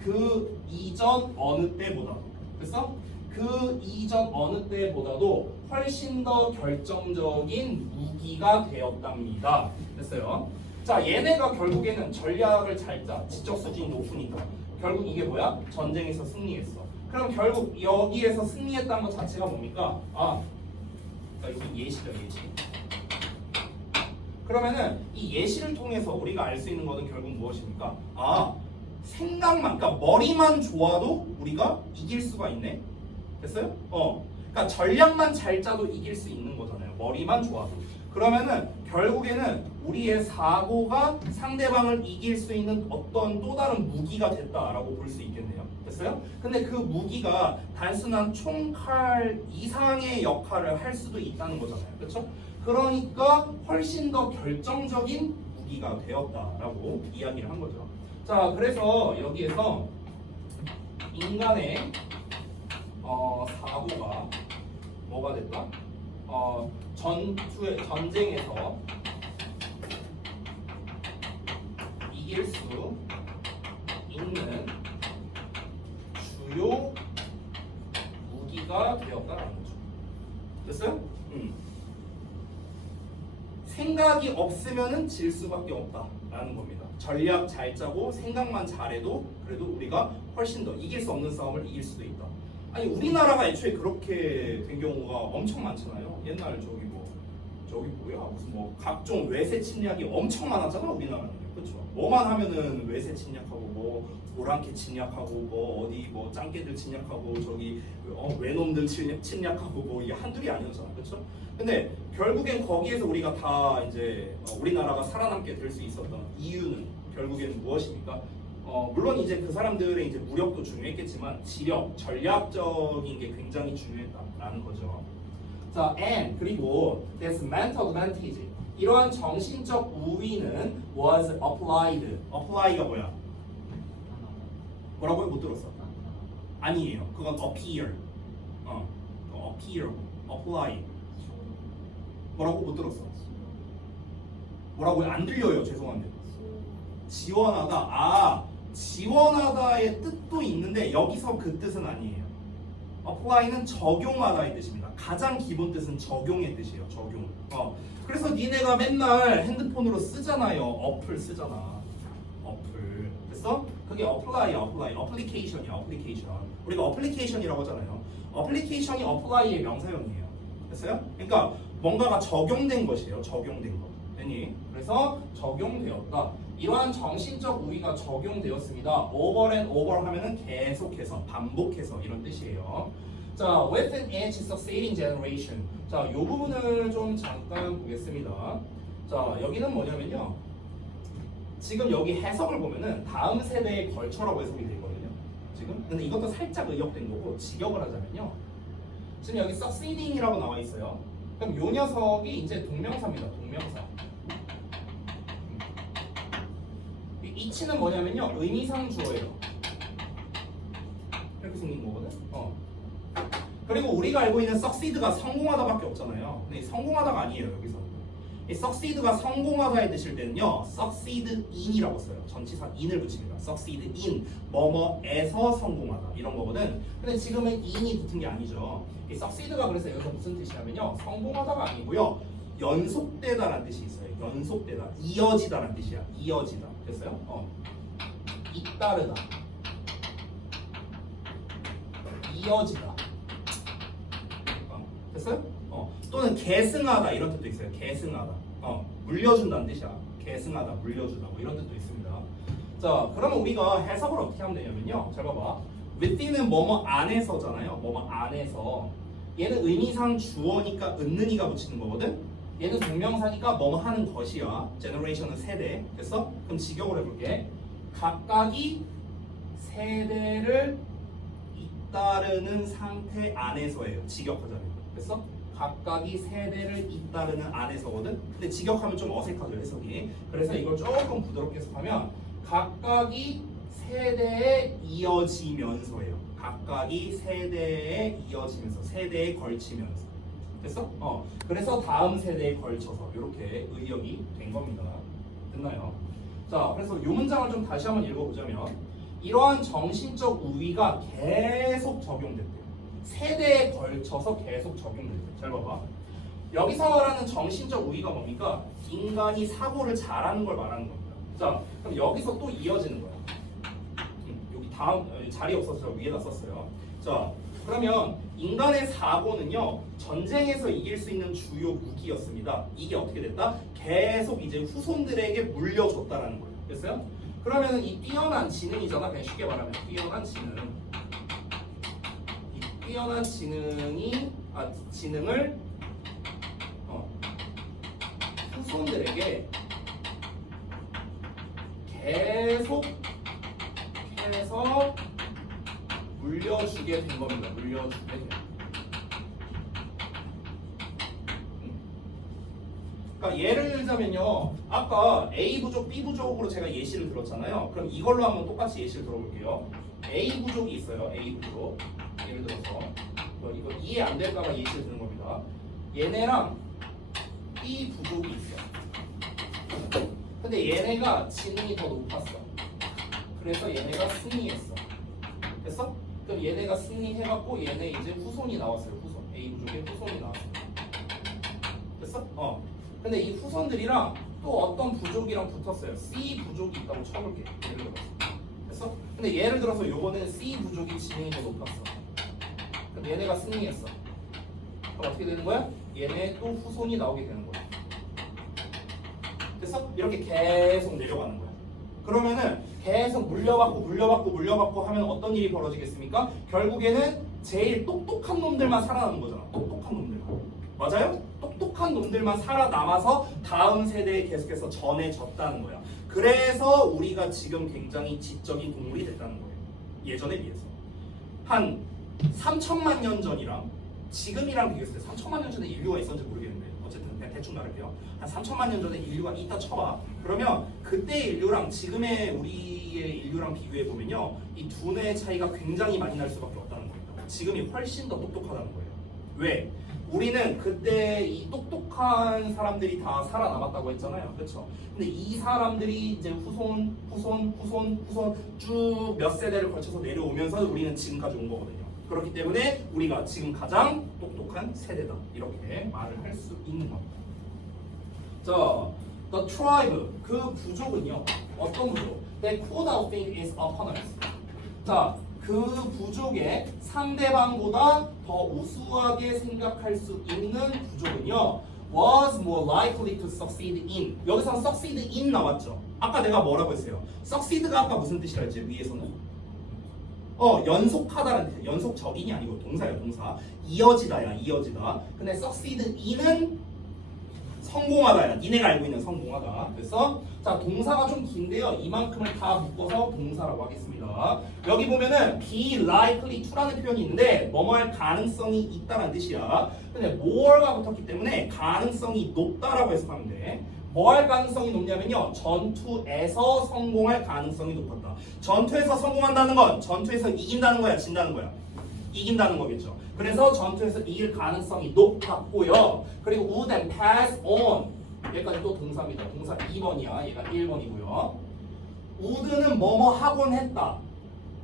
그 이전 어느 때보다. 그래서 그 이전 어느 때보다도 훨씬 더 결정적인 무기가 되었답니다. 됐어요. 자, 얘네가 결국에는 전략을 잘 짜. 지적 수준이 높으니까. 결국 이게 뭐야? 전쟁에서 승리했어. 그럼 결국 여기에서 승리했다는 것 자체가 뭡니까? 자, 여기 예시죠, 예시. 그러면은 이 예시를 통해서 우리가 알 수 있는 것은 결국 무엇입니까? 생각만, 그러니까 머리만 좋아도 우리가 이길 수가 있네. 됐어요? 그러니까 전략만 잘 짜도 이길 수 있는 거잖아요. 머리만 좋아도. 그러면은 결국에는 우리의 사고가 상대방을 이길 수 있는 어떤 또 다른 무기가 됐다라고 볼 수 있겠네요. 됐어요? 근데 그 무기가 단순한 총칼 이상의 역할을 할 수도 있다는 거잖아요. 그렇죠? 그러니까 훨씬 더 결정적인 무기가 되었다라고 이야기를 한 거죠. 자, 그래서 여기에서 인간의 사고가 뭐가 됐다? 전쟁에서 이길 수 있는 주요 무기가 되었다라는 거죠. 됐어요? 생각이 없으면은 질 수밖에 없다라는 겁니다. 전략 잘 짜고 생각만 잘해도 그래도 우리가 훨씬 더 이길 수 없는 싸움을 이길 수도 있다. 아니 우리나라가 애초에 그렇게 된 경우가 엄청 많잖아요. 옛날 저기 뭐야 무슨 뭐 각종 외세 침략이 엄청 많았잖아 우리나라는. 그렇죠. 뭐만 하면은 외세 침략하고 뭐 오랑캐 침략하고 뭐 어디 뭐 짱깨들 침략하고 저기 외놈들 침략하고 뭐 이게 한둘이 아니었잖아. 그렇죠. 근데 결국엔 거기에서 우리가 다 이제 우리나라가 살아남게 될 수 있었던 이유는 결국에는 무엇입니까? 물론 이제 그 사람들의 이제 무력도 중요했겠지만 지력, 전략적인 게 굉장히 중요했다라는 거죠. 자, and 그리고 this mental advantage 이러한 정신적 우위는 was applied. apply가 뭐야? 뭐라고요? 못 들었어. 아니에요. 그건 appear. appear, apply. 뭐라고 못 들었어? 뭐라고요? 안 들려요. 죄송한데. 지원하다. 지원하다의 뜻도 있는데 여기서 그 뜻은 아니에요. apply는 적용하다의 뜻입니다. 가장 기본 뜻은 적용의 뜻이에요. 적용. 그래서 니네가 맨날 핸드폰으로 쓰잖아요. 어플 쓰잖아. 어플. 됐어? 그게 어플리케이션이야. 어플리케이션. 우리가 어플리케이션이라고 하잖아요. 어플리케이션이 apply의 명사형이에요. 됐어요? 그러니까 뭔가가 적용된 것이에요. 적용된 것. 됐니? 그래서 적용되었다. 이러한 정신적 우위가 적용되었습니다. over and over 하면은 계속해서, 반복해서 이런 뜻이에요. 자, within each succeeding generation. 자, 이 부분을 좀 잠깐 보겠습니다. 자, 여기는 뭐냐면요. 지금 여기 해석을 보면은 다음 세대에 걸쳐라고 해석이 되거든요. 지금. 근데 이것도 살짝 의역된 거고 직역을 하자면요. 지금 여기 succeeding이라고 나와 있어요. 그럼 요 녀석이 이제 동명사입니다. 동명사. 이치는 뭐냐면요. 의미상 주어예요. 이렇게 생긴 거거든. 그리고 우리가 알고 있는 succeed가 성공하다밖에 없잖아요. 근데 성공하다가 아니에요. 여기서. 이 succeed가 성공하다에 뜻일 때는요. succeed in이라고 써요. 전치사 in을 붙입니다. succeed in 뭐뭐에서 성공하다 이런 거거든. 근데 지금은 in이 붙은 게 아니죠. 이 succeed가 그래서 여기서 무슨 뜻이냐면요. 성공하다가 아니고요. 연속되다라는 뜻이 있어요. 연속되다. 이어지다라는 뜻이야. 이어지다. 됐어요? 잇따르다. 이어지다. 됐어요? 또는 계승하다 이런 뜻도 있어요. 계승하다. 물려준다는 뜻이야. 계승하다, 물려주다 뭐 이런 뜻도 있습니다. 자, 그러면 우리가 해석을 어떻게 하면 되냐면요. 잘 봐봐. within은 뭐뭐 안에서잖아요. 뭐뭐 안에서. 얘는 의미상 주어니까 은는이가 붙이는 거거든. 얘는 동명사니까 뭐뭐 하는 것이야. generation은 세대. 됐어? 그럼 직역을 해볼게. 각각이 세대를 잇따르는 상태 안에서예요. 직역하자면. 됐어? 각각이 세대를 잇따르는 안에서거든. 근데 직역하면 좀 어색하죠 해석이. 그래서 이걸 조금 부드럽게 해석하면 각각이 세대에 이어지면서예요. 각각이 세대에 이어지면서, 세대에 걸치면서. 됐어? 그래서 다음 세대에 걸쳐서 이렇게 의역이 된 겁니다. 됐나요? 자, 그래서 이 문장을 좀 다시 한번 읽어보자면 이러한 정신적 우위가 계속 적용됐대요. 세대에 걸쳐서 계속 적용됐대요. 잘 봐봐. 여기서 말하는 정신적 우위가 뭡니까? 인간이 사고를 잘하는 걸 말하는 겁니다. 자, 그럼 여기서 또 이어지는 거야. 여기 다음 자리 없어서 위에다 썼어요. 자, 그러면 인간의 사고는요 전쟁에서 이길 수 있는 주요 무기였습니다. 이게 어떻게 됐다? 계속 이제 후손들에게 물려줬다라는 거예요. 됐어요? 그러면은 이 뛰어난 지능이잖아. 그냥 쉽게 말하면 뛰어난 지능. 이 뛰어난 지능을 후손들에게 계속해서 물려주게 된 겁니다. 물려주게 된. 그러니까 예를 들자면요. 아까 A 부족, B 부족으로 제가 예시를 들었잖아요. 그럼 이걸로 한번 똑같이 예시를 들어볼게요. A 부족이 있어요. A 부족. 예를 들어서 이거 이해 안 될까봐 예시를 드는 겁니다. 얘네랑 B 부족이 있어. 근데 얘네가 지능이 더 높았어. 그래서 얘네가 승리했어. 됐어? 그럼 얘네가 승리해갖고 얘네 이제 후손이 나왔어요. 후손. A 부족의 후손이 나왔어요. 됐어? 근데 이 후손들이랑 또 어떤 부족이랑 붙었어요. C 부족이 있다고 쳐볼게. 예를 들어서. 됐어? 근데 예를 들어서 요번에는 C 부족이 지능이 더 높았어. 그럼 얘네가 승리했어. 그럼 어떻게 되는 거야? 얘네 또 후손이 나오게 되는 거야. 됐어? 이렇게 계속 내려가는 거야. 그러면은 계속 물려받고 하면 어떤 일이 벌어지겠습니까? 결국에는 제일 똑똑한 놈들만 살아남는 거잖아. 똑똑한 놈들만. 맞아요? 똑똑한 놈들만 살아남아서 다음 세대에 계속해서 전해졌다는 거야. 그래서 우리가 지금 굉장히 지적인 동물이 됐다는 거예요. 예전에 비해서. 한 3천만 년 전이랑 지금이랑 비교했을 때 3천만 년 전에 인류가 있었는지 모르겠는데 어쨌든 그냥 대충 말할게요. 한 3천만 년 전에 인류가 있다 쳐봐. 그러면 그때의 인류랑 지금의 우리의 인류랑 비교해 보면요, 이 두뇌의 차이가 굉장히 많이 날 수밖에 없다는 거예요. 지금이 훨씬 더 똑똑하다는 거예요. 왜? 우리는 그때 이 똑똑한 사람들이 다 살아남았다고 했잖아요. 그렇죠? 근데 이 사람들이 이제 후손 쭉 몇 세대를 거쳐서 내려오면서 우리는 지금까지 온 거거든요. 그렇기 때문에 우리가 지금 가장 똑똑한 세대다. 이렇게 말을 할 수 있는 겁니다. 자, the tribe, 그 부족은요. 어떤 부족? They could not think its opponents. 자, 그 부족의 상대방보다 더 우수하게 생각할 수 있는 부족은요, was more likely to succeed in. 여기서 succeed in 나왔죠. 아까 내가 뭐라고 했어요? succeed가 아까 무슨 뜻이라 했지? 위에서는 연속하다는 뜻이야. 연속적인이 아니고 동사예요. 동사. 이어지다야. 이어지다. 근데 succeed in은 성공하다야. 니네가 알고 있는 성공하다. 그래서 자, 동사가 좀 긴데요. 이만큼을 다 묶어서 동사라고 하겠습니다. 여기 보면은 be likely to라는 표현이 있는데 뭐뭐 할 가능성이 있다는 뜻이야. 근데 more가 붙었기 때문에 가능성이 높다라고 해석하면 돼. 뭐 할 가능성이 높냐면요, 전투에서 성공할 가능성이 높았다. 전투에서 성공한다는 건 전투에서 이긴다는 거야, 진다는 거야? 이긴다는 거겠죠. 그래서 전투에서 이길 가능성이 높았고요. 그리고 would and pass on, 여기까지 또 동사입니다. 동사 2번이야. 얘가 1번이고요. would는 뭐뭐 하곤 했다.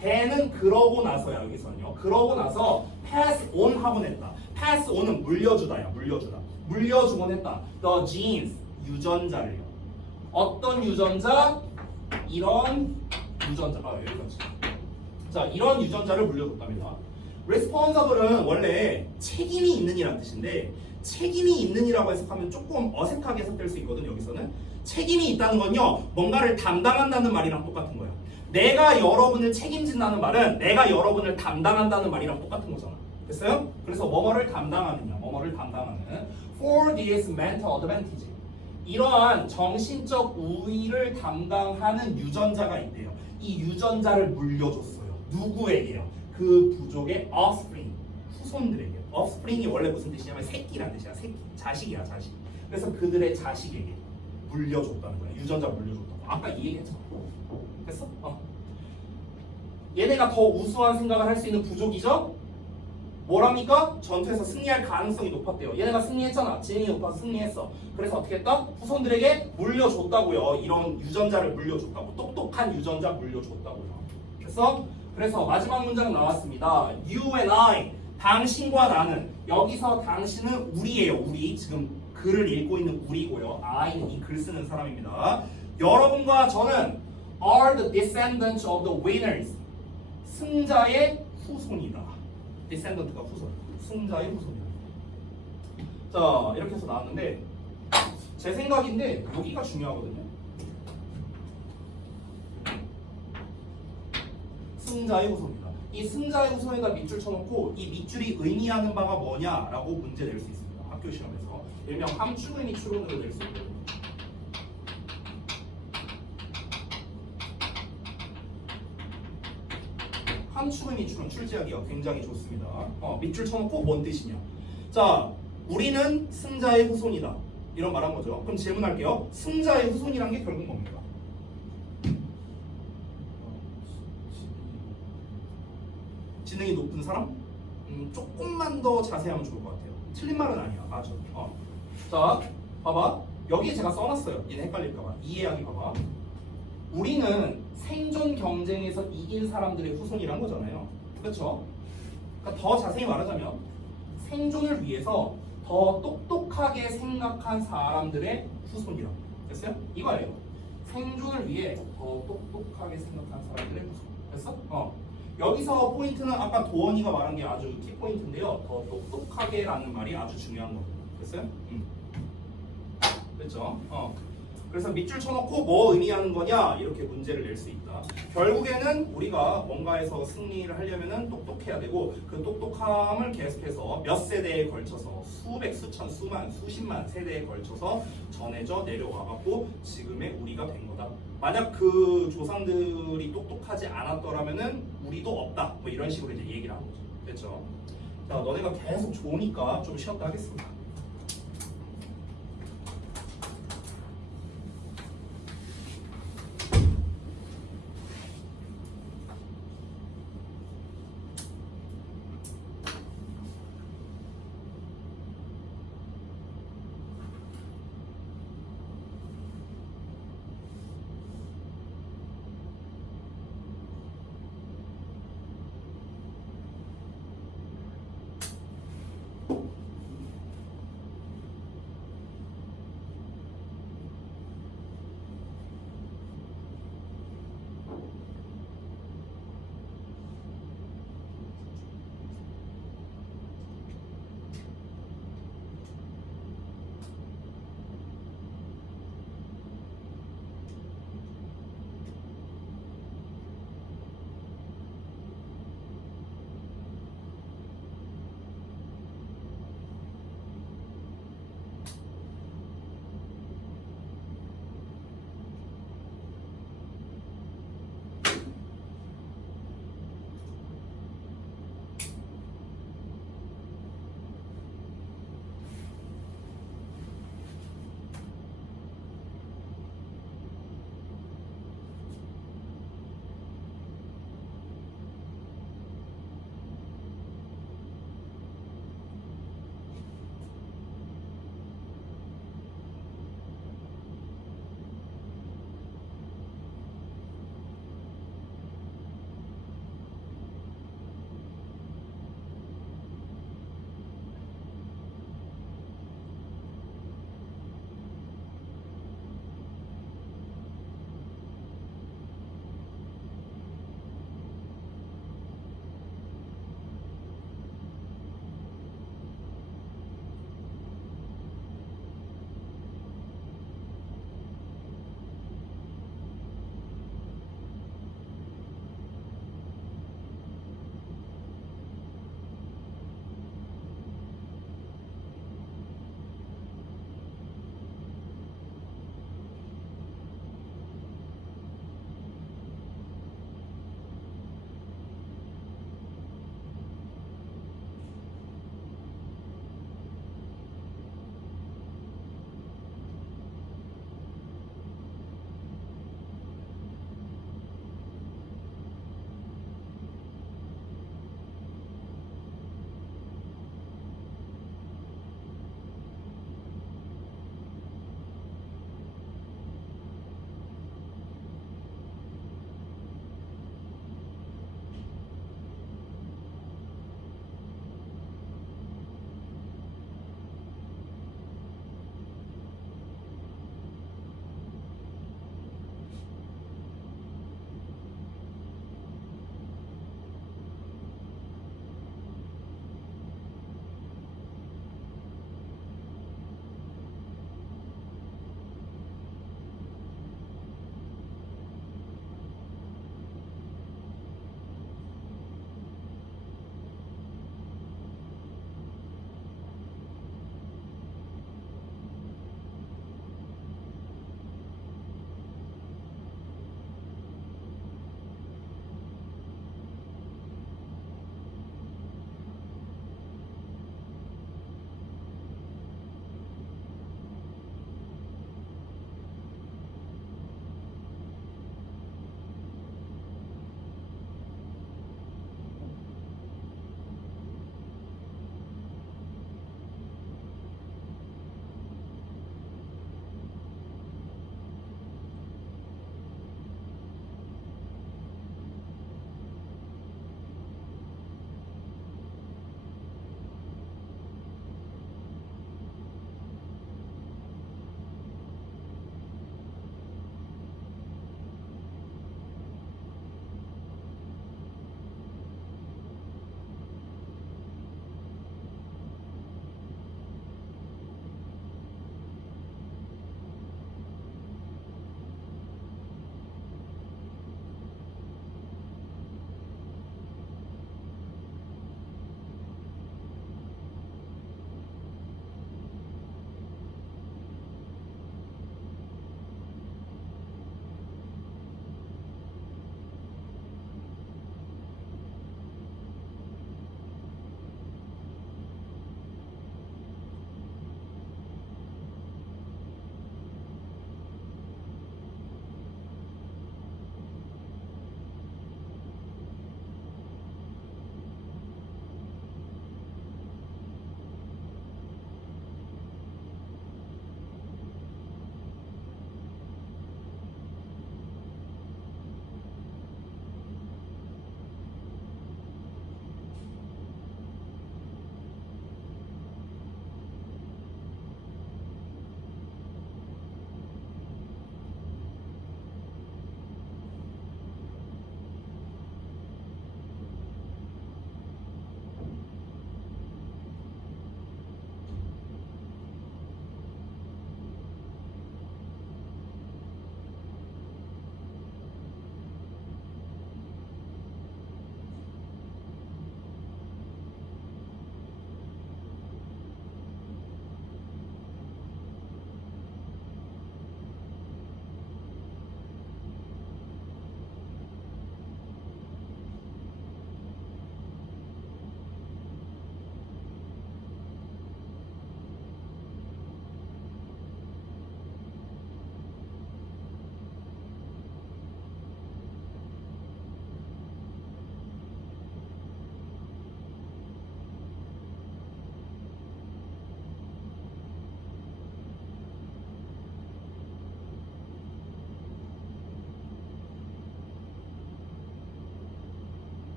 대는 그러고 나서야. 여기서는요, 그러고 나서 pass on 하곤 했다. pass on은 물려주다야. 물려주다. 물려주곤 했다. the genes, 유전자를요. 어떤 유전자? 이런 유전자. 여기까지. 자, 이런 유전자를 물려줬답니다. responsible은 원래 책임이 있는 이란 뜻인데, 책임이 있는 이라고 해석하면 조금 어색하게 해석될 수 있거든. 여기서는 책임이 있다는 건요, 뭔가를 담당한다는 말이랑 똑같은 거야. 내가 여러분을 책임진다는 말은 내가 여러분을 담당한다는 말이랑 똑같은 거잖아. 됐어요? 그래서 뭐뭐를 담당하느냐, 뭐뭐를 담당하는 for this mental advantage, 이러한 정신적 우위를 담당하는 유전자가 있대요. 이 유전자를 물려줬어요. 누구에게요? 그 부족의 offspring, 후손들에게. offspring이 원래 무슨 뜻이냐면 새끼란 뜻이야. 새끼, 자식이야, 자식. 그래서 그들의 자식에게 물려줬다는 거야. 유전자 물려줬다고. 아까 이 얘기했잖아. 됐어? 얘네가 더 우수한 생각을 할 수 있는 부족이죠? 뭐랍니까? 전투에서 승리할 가능성이 높았대요. 얘네가 승리했잖아. 지능이 높아서 승리했어. 그래서 어떻게 했다? 후손들에게 물려줬다고요. 이런 유전자를 물려줬다고. 똑똑한 유전자 물려줬다고요. 그래서 마지막 문장 나왔습니다. You and I, 당신과 나는. 여기서 당신은 우리예요. 우리. 지금 글을 읽고 있는 우리고요. I는 이 글 쓰는 사람입니다. 여러분과 저는 are the descendants of the winners. 승자의 후손이다. descendant가 후손. 승자의 후손이다. 자, 이렇게 해서 나왔는데 제 생각인데 여기가 중요하거든요. 승자의 후손이다. 이 승자의 후손에다 밑줄 쳐놓고 이 밑줄이 의미하는 바가 뭐냐라고 문제 낼 수 있습니다. 학교 시험에서. 일명 함축의미 추론으로 낼 수 있거든요. 함축의미 추론 출제하기가 굉장히 좋습니다. 밑줄 쳐놓고 뭔 뜻이냐. 자, 우리는 승자의 후손이다. 이런 말한 거죠. 그럼 질문할게요. 승자의 후손이란 게 결국 뭡니까? 지능이 높은 사람? 조금만 더 자세하면 좋을 것 같아요. 틀린 말은 아니야. 맞아. 자, 봐봐. 여기에 제가 써놨어요. 얘네 헷갈릴까봐. 이해하기 봐봐. 우리는 생존 경쟁에서 이긴 사람들의 후손이란 거잖아요. 그렇죠? 그러니까 더 자세히 말하자면 생존을 위해서 더 똑똑하게 생각한 사람들의 후손이라고. 됐어요? 이거예요. 생존을 위해 더 똑똑하게 생각한 사람들의 후손. 됐어? 여기서 포인트는 아까 도원이가 말한 게 아주 키포인트인데요. 더 똑똑하게라는 말이 아주 중요한 겁니다. 됐어요? 됐죠? 그래서 밑줄 쳐놓고 뭐 의미하는 거냐 이렇게 문제를 낼 수 있다. 결국에는 우리가 뭔가에서 승리를 하려면은 똑똑해야 되고 그 똑똑함을 계속해서 몇 세대에 걸쳐서 수백, 수천, 수만, 수십만 세대에 걸쳐서 전해져 내려와갖고 지금의 우리가 된 거다. 만약 그 조상들이 똑똑하지 않았더라면은 우리도 없다. 뭐 이런 식으로 이제 얘기를 하는 거죠. 됐죠? 자, 너네가 계속 좋으니까 좀 쉬었다 하겠습니다.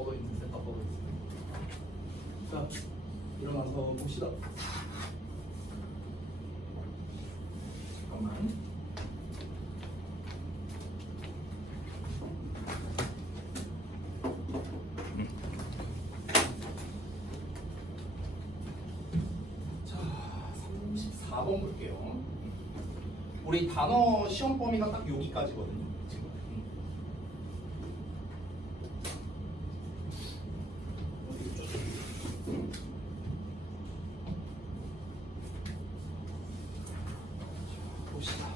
버거인지 셋다 버거인지. 자, 일어나서 봅시다. 잠깐만. 자, 34번 볼게요. 우리 단어 시험 범위가 딱 여기까지거든요. 지금. 봅시다.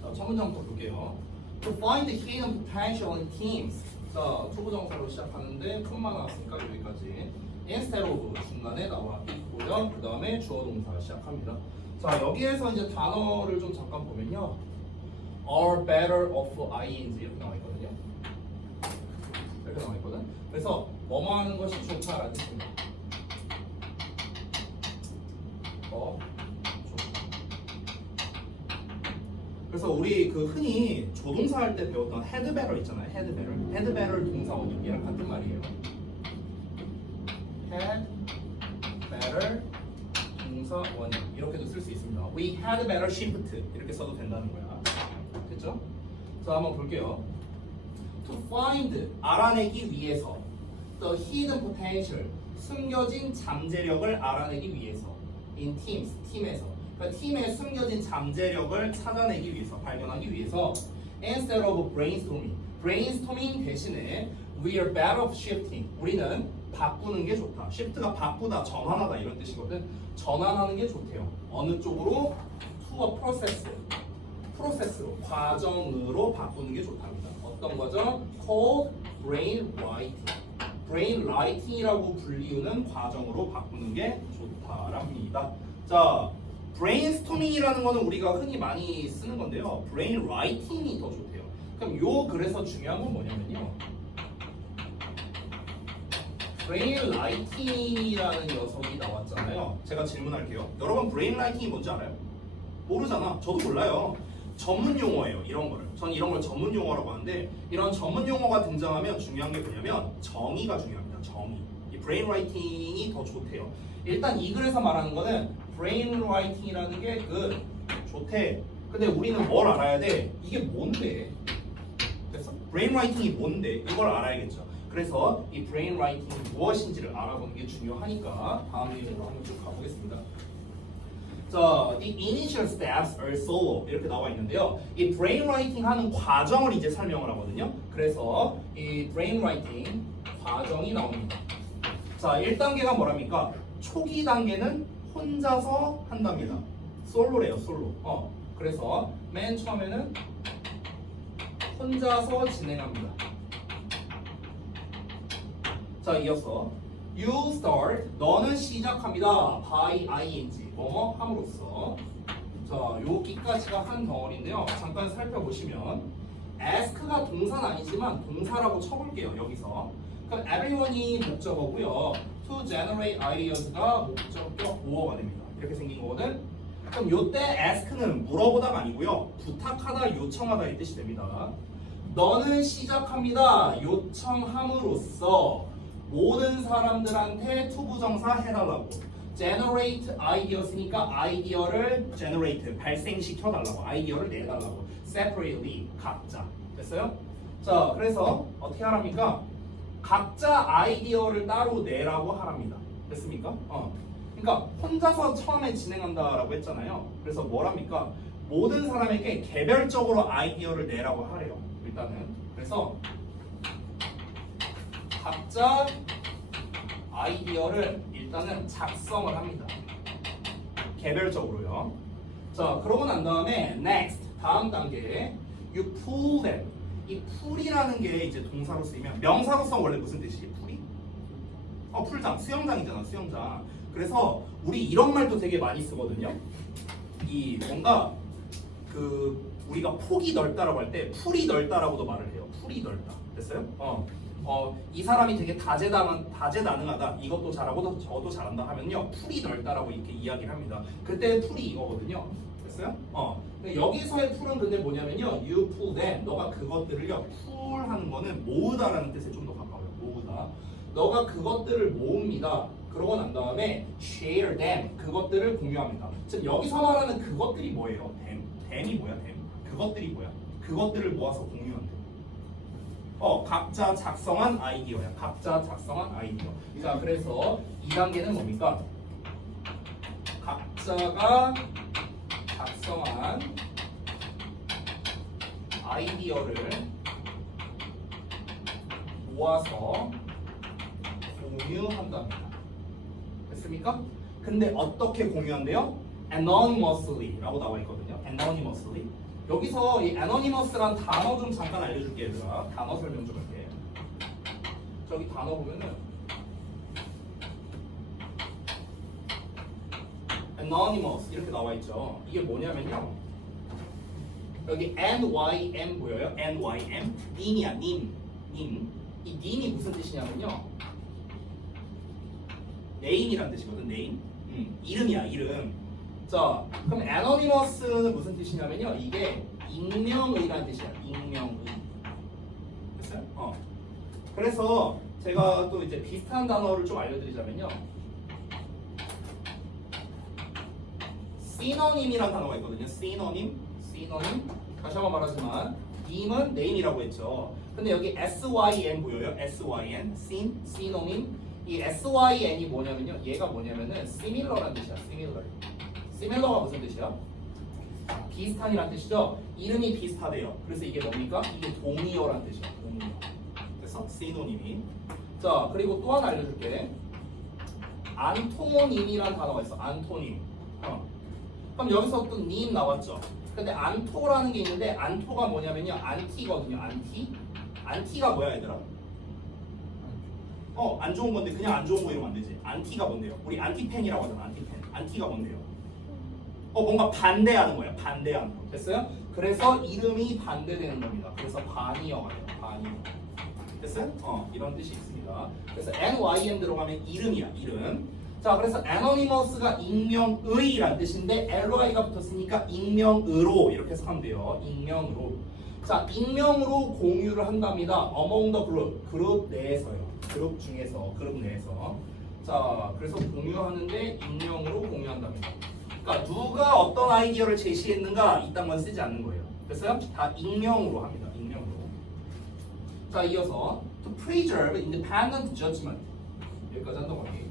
자, 첫 문장부터 볼게요. To find the hidden potential in teams. 자, 초보정사로 시작하는데 콤마 나왔으니까 여기까지. Instead of 중간에 나와 있고요. 그 다음에 주어 동사 시작합니다. 자, 여기에서 이제 단어를 좀 잠깐 보면요. are better off ing 이렇게 나와 있거든요. 이렇게 나와 있거든. 그래서 뭐뭐 하는 것이 좋다라는 뜻입니다. 좋다. 그래서 우리 그 흔히 조동사 할 때 배웠던 had better 있잖아요. had better 동사 원형이랑 같은 말이에요. had better 동사 원형 이렇게도 쓸 수 있습니다. We had better shift 이렇게 써도 된다는 거야. 됐죠? 자, 한번 볼게요. To find 알아내기 위해서 the hidden potential 숨겨진 잠재력을 알아내기 위해서 in teams 팀에서 그러니까 팀의 숨겨진 잠재력을 찾아내기 위해서 발견하기 위해서 instead of brainstorming 대신에 we are better of shifting 우리는 바꾸는 게 좋다. shift가 바꾸다, 전환하다 이런 뜻이거든. 전환하는 게 좋대요. 어느 쪽으로? to a process로 과정으로 바꾸는 게 좋답니다. 어떤 과정? called brainwriting이라고 불리우는 과정으로 바꾸는 게 좋다랍니다. 자, brainstorming이라는 거는 우리가 흔히 많이 쓰는 건데요. brainwriting이 더 좋대요. 그럼 요 글에서 중요한 건 뭐냐면요. brainwriting이라는 녀석이 나왔잖아요. 제가 질문할게요. 여러분 brainwriting이 뭔지 알아요? 모르잖아. 저도 몰라요. 전문 용어예요. 이런 거를. 저는 이런 걸 전문 용어라고 하는데 이런 전문 용어가 등장하면 중요한 게 뭐냐면 정의가 중요합니다. 정의. 이 brainwriting이 더 좋대요. 일단 이 글에서 말하는 거는 brainwriting이라는 게 그 좋대. 근데 우리는 뭘 알아야 돼? 이게 뭔데? 됐어? brainwriting이 뭔데? 이걸 알아야겠죠. 그래서 이 brainwriting이 무엇인지를 알아보는 게 중요하니까 다음 페이지로 한번 쭉 가보겠습니다. 자, the initial steps are solo 이렇게 나와 있는데요. 이 brainwriting 하는 과정을 이제 설명을 하거든요. 그래서 이 brainwriting 과정이 나옵니다. 자, 1단계가 뭐랍니까? 초기 단계는 혼자서 한답니다. 솔로래요, 솔로. 그래서 맨 처음에는 혼자서 진행합니다. 자, 이어서 you start 너는 시작합니다. by ing 뭐뭐 함으로써. 자, 여기까지가 한 덩어리인데요. 잠깐 살펴보시면 ask가 동사는 아니지만 동사라고 쳐볼게요. 여기서 그럼 everyone이 목적어고요. to generate ideas가 목적격 보어가 됩니다. 이렇게 생긴 거거든. 그럼 요때 ask는 물어보다가 아니고요. 부탁하다, 요청하다 이 뜻이 됩니다. 너는 시작합니다. 요청함으로써 모든 사람들한테 투부정사 해달라고. generate ideas니까 아이디어를 generate 발생시켜 달라고. 아이디어를 내달라고. separately 각자. 됐어요? 자, 그래서 어떻게 하랍니까? 각자 아이디어를 따로 내라고 하랍니다. 됐습니까? 그러니까 혼자서 처음에 진행한다라고 했잖아요. 그래서 뭐랍니까? 모든 사람에게 개별적으로 아이디어를 내라고 하래요. 일단은. 그래서 각자 아이디어를 일단은 작성을 합니다. 개별적으로요. 자, 그러고 난 다음에 next 다음 단계에 you pull them. 이 풀이라는 게 이제 동사로 쓰이면 명사로서 원래 무슨 뜻이지? 풀이? 풀장, 수영장이잖아, 수영장. 그래서 우리 이런 말도 되게 많이 쓰거든요. 이 뭔가 그 우리가 폭이 넓다라고 할 때 풀이 넓다라고도 말을 해요. 풀이 넓다. 됐어요? 이 사람이 되게 다재다능하다. 이것도 잘하고 저도 잘한다 하면요. 풀이 넓다라고 이렇게 이야기를 합니다. 그때 풀이 이거거든요. 됐어요? 근데 여기서의 풀은 근데 뭐냐면요. You pull them. 너가 그것들을요. pull 하는 거는 모으다라는 뜻에 좀 더 가까워요. 모으다. 너가 그것들을 모읍니다. 그러고 난 다음에 share them. 그것들을 공유합니다. 즉 여기서 말하는 그것들이 뭐예요? them이 뭐야? them. 그것들이 뭐야? 그것들을 모아서 공유한대. 각자 작성한 아이디어야. 각자 작성한 아이디어. 자, 그래서 2단계는 뭡니까? 각자가 작성한 아이디어를 모아서 공유한답니다. 됐습니까? 근데 어떻게 공유한대요? anonymously 라고 나와 있거든요. anonymously. 여기서 이 anonymous라는 단어 좀 잠깐 알려줄게 얘들아. 단어 설명 좀 할게. 저기 단어 보면은 anonymous 이렇게 나와 있죠. 이게 뭐냐면요. 여기 NYM 보여요? NYM 님이야 님. 님. 이 님이 무슨 뜻이냐면요. name이란 뜻이거든. name. 이름이야 이름. 자, 그럼 anonymous는 무슨 뜻이냐면요. 이게 익명의라는 뜻이야. 익명의. 됐어요? 그래서 제가 또 이제 비슷한 단어를 좀 알려드리자면요. 시노님이라는 단어가 있거든요. 시노님. 다시 한번 말하지만 님은 name이라고 했죠. 근데 여기 SYN 보여요? SYN. 시노님. 이 SYN이 뭐냐면요. 얘가 뭐냐면은 similar라는 뜻이야. similar가 무슨 뜻이야? 비슷한이란 뜻이죠. 이름이 비슷하대요. 그래서 이게 뭡니까? 이게 동의어란 뜻이야. 동의어. 그래서 시노님이. 자, 그리고 또 하나 알려줄게. 안토님이란 단어가 있어. 안토님. 그럼 여기서 또 님 나왔죠. 근데 안토라는 게 있는데 안토가 뭐냐면요. 안티거든요. 안티가 뭐야 얘들아? 안 좋은 건데 그냥 안 좋은 거 이러면 안 되지. 안티가 뭔데요? 우리 안티펜이라고 하잖아. 안티가 뭔데요? 뭔가 반대하는 거야. 반대하는 거. 됐어요? 그래서 이름이 반대되는 겁니다. 그래서 반이어가 돼요. 반이어. 됐어요? 이런 뜻이 있습니다. 그래서 NYM 들어가면 이름이야. 이름. 자, 그래서 anonymous가 익명의란 뜻인데 LY가 붙었으니까 익명으로 이렇게 해석하면 돼요. 익명으로. 자, 익명으로 공유를 한답니다. among the group. 그룹 내에서요. 그룹 내에서. 자, 그래서 공유하는데 익명으로 공유한답니다. 그러니까 누가 어떤 아이디어를 제시했는가 이딴 건 쓰지 않는 거예요. 됐어요? 다 익명으로 합니다. 익명으로. 자, 이어서 to preserve independent judgment. 여기까지 한다고 할게요.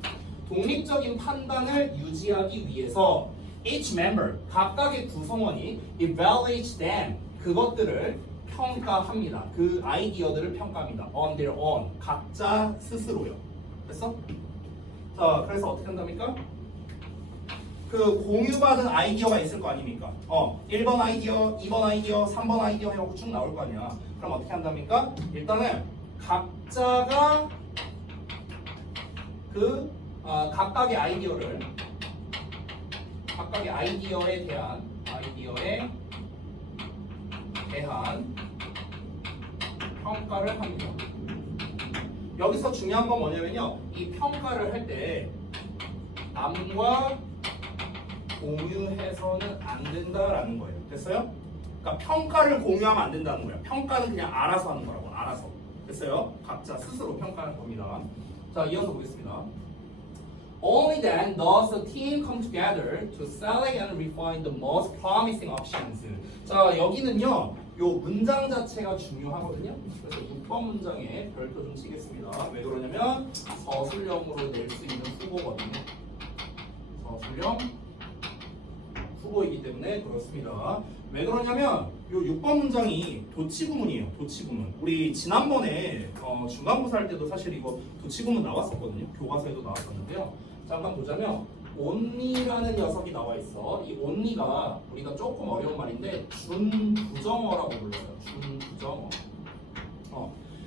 독립적인 판단을 유지하기 위해서 each member, 각각의 구성원이 evaluate them, 그것들을 평가합니다. 그 아이디어들을 평가합니다. on their own, 각자 스스로요. 됐어? 자, 그래서 어떻게 한답니까? 그 공유받은 아이디어가 있을 거 아닙니까? 1번 아이디어, 2번 아이디어, 3번 아이디어 해갖고 쭉 나올 거 아니야. 그럼 어떻게 한답니까? 일단은 각자가 각각의 아이디어에 대한 평가를 합니다. 여기서 중요한 건 뭐냐면요. 이 평가를 할 때 남과 공유해서는 안 된다라는 거예요. 됐어요? 그러니까 평가를 공유하면 안 된다는 거예요. 평가는 그냥 알아서 하는 거라고. 알아서. 됐어요? 각자 스스로 평가하는 겁니다. 자, 이어서 보겠습니다. Only then does the team come together to select and refine the most promising options. 자, 여기는요. 요 문장 자체가 중요하거든요. 그래서 6번 문장에 별표 좀 치겠습니다. 왜 그러냐면 서술형으로 낼 수 있는 후보거든요. 서술형 후보이기 때문에 그렇습니다. 왜 그러냐면 요 6번 문장이 도치구문이에요. 도치구문. 우리 지난번에 중간고사 할 때도 사실 이거 도치구문 나왔었거든요. 교과서에도 나왔었는데요. 잠깐 보자면 only라는 녀석이 나와 있어. 이 only가 우리가 조금 어려운 말인데 준부정어라고 불러요. 준부정어.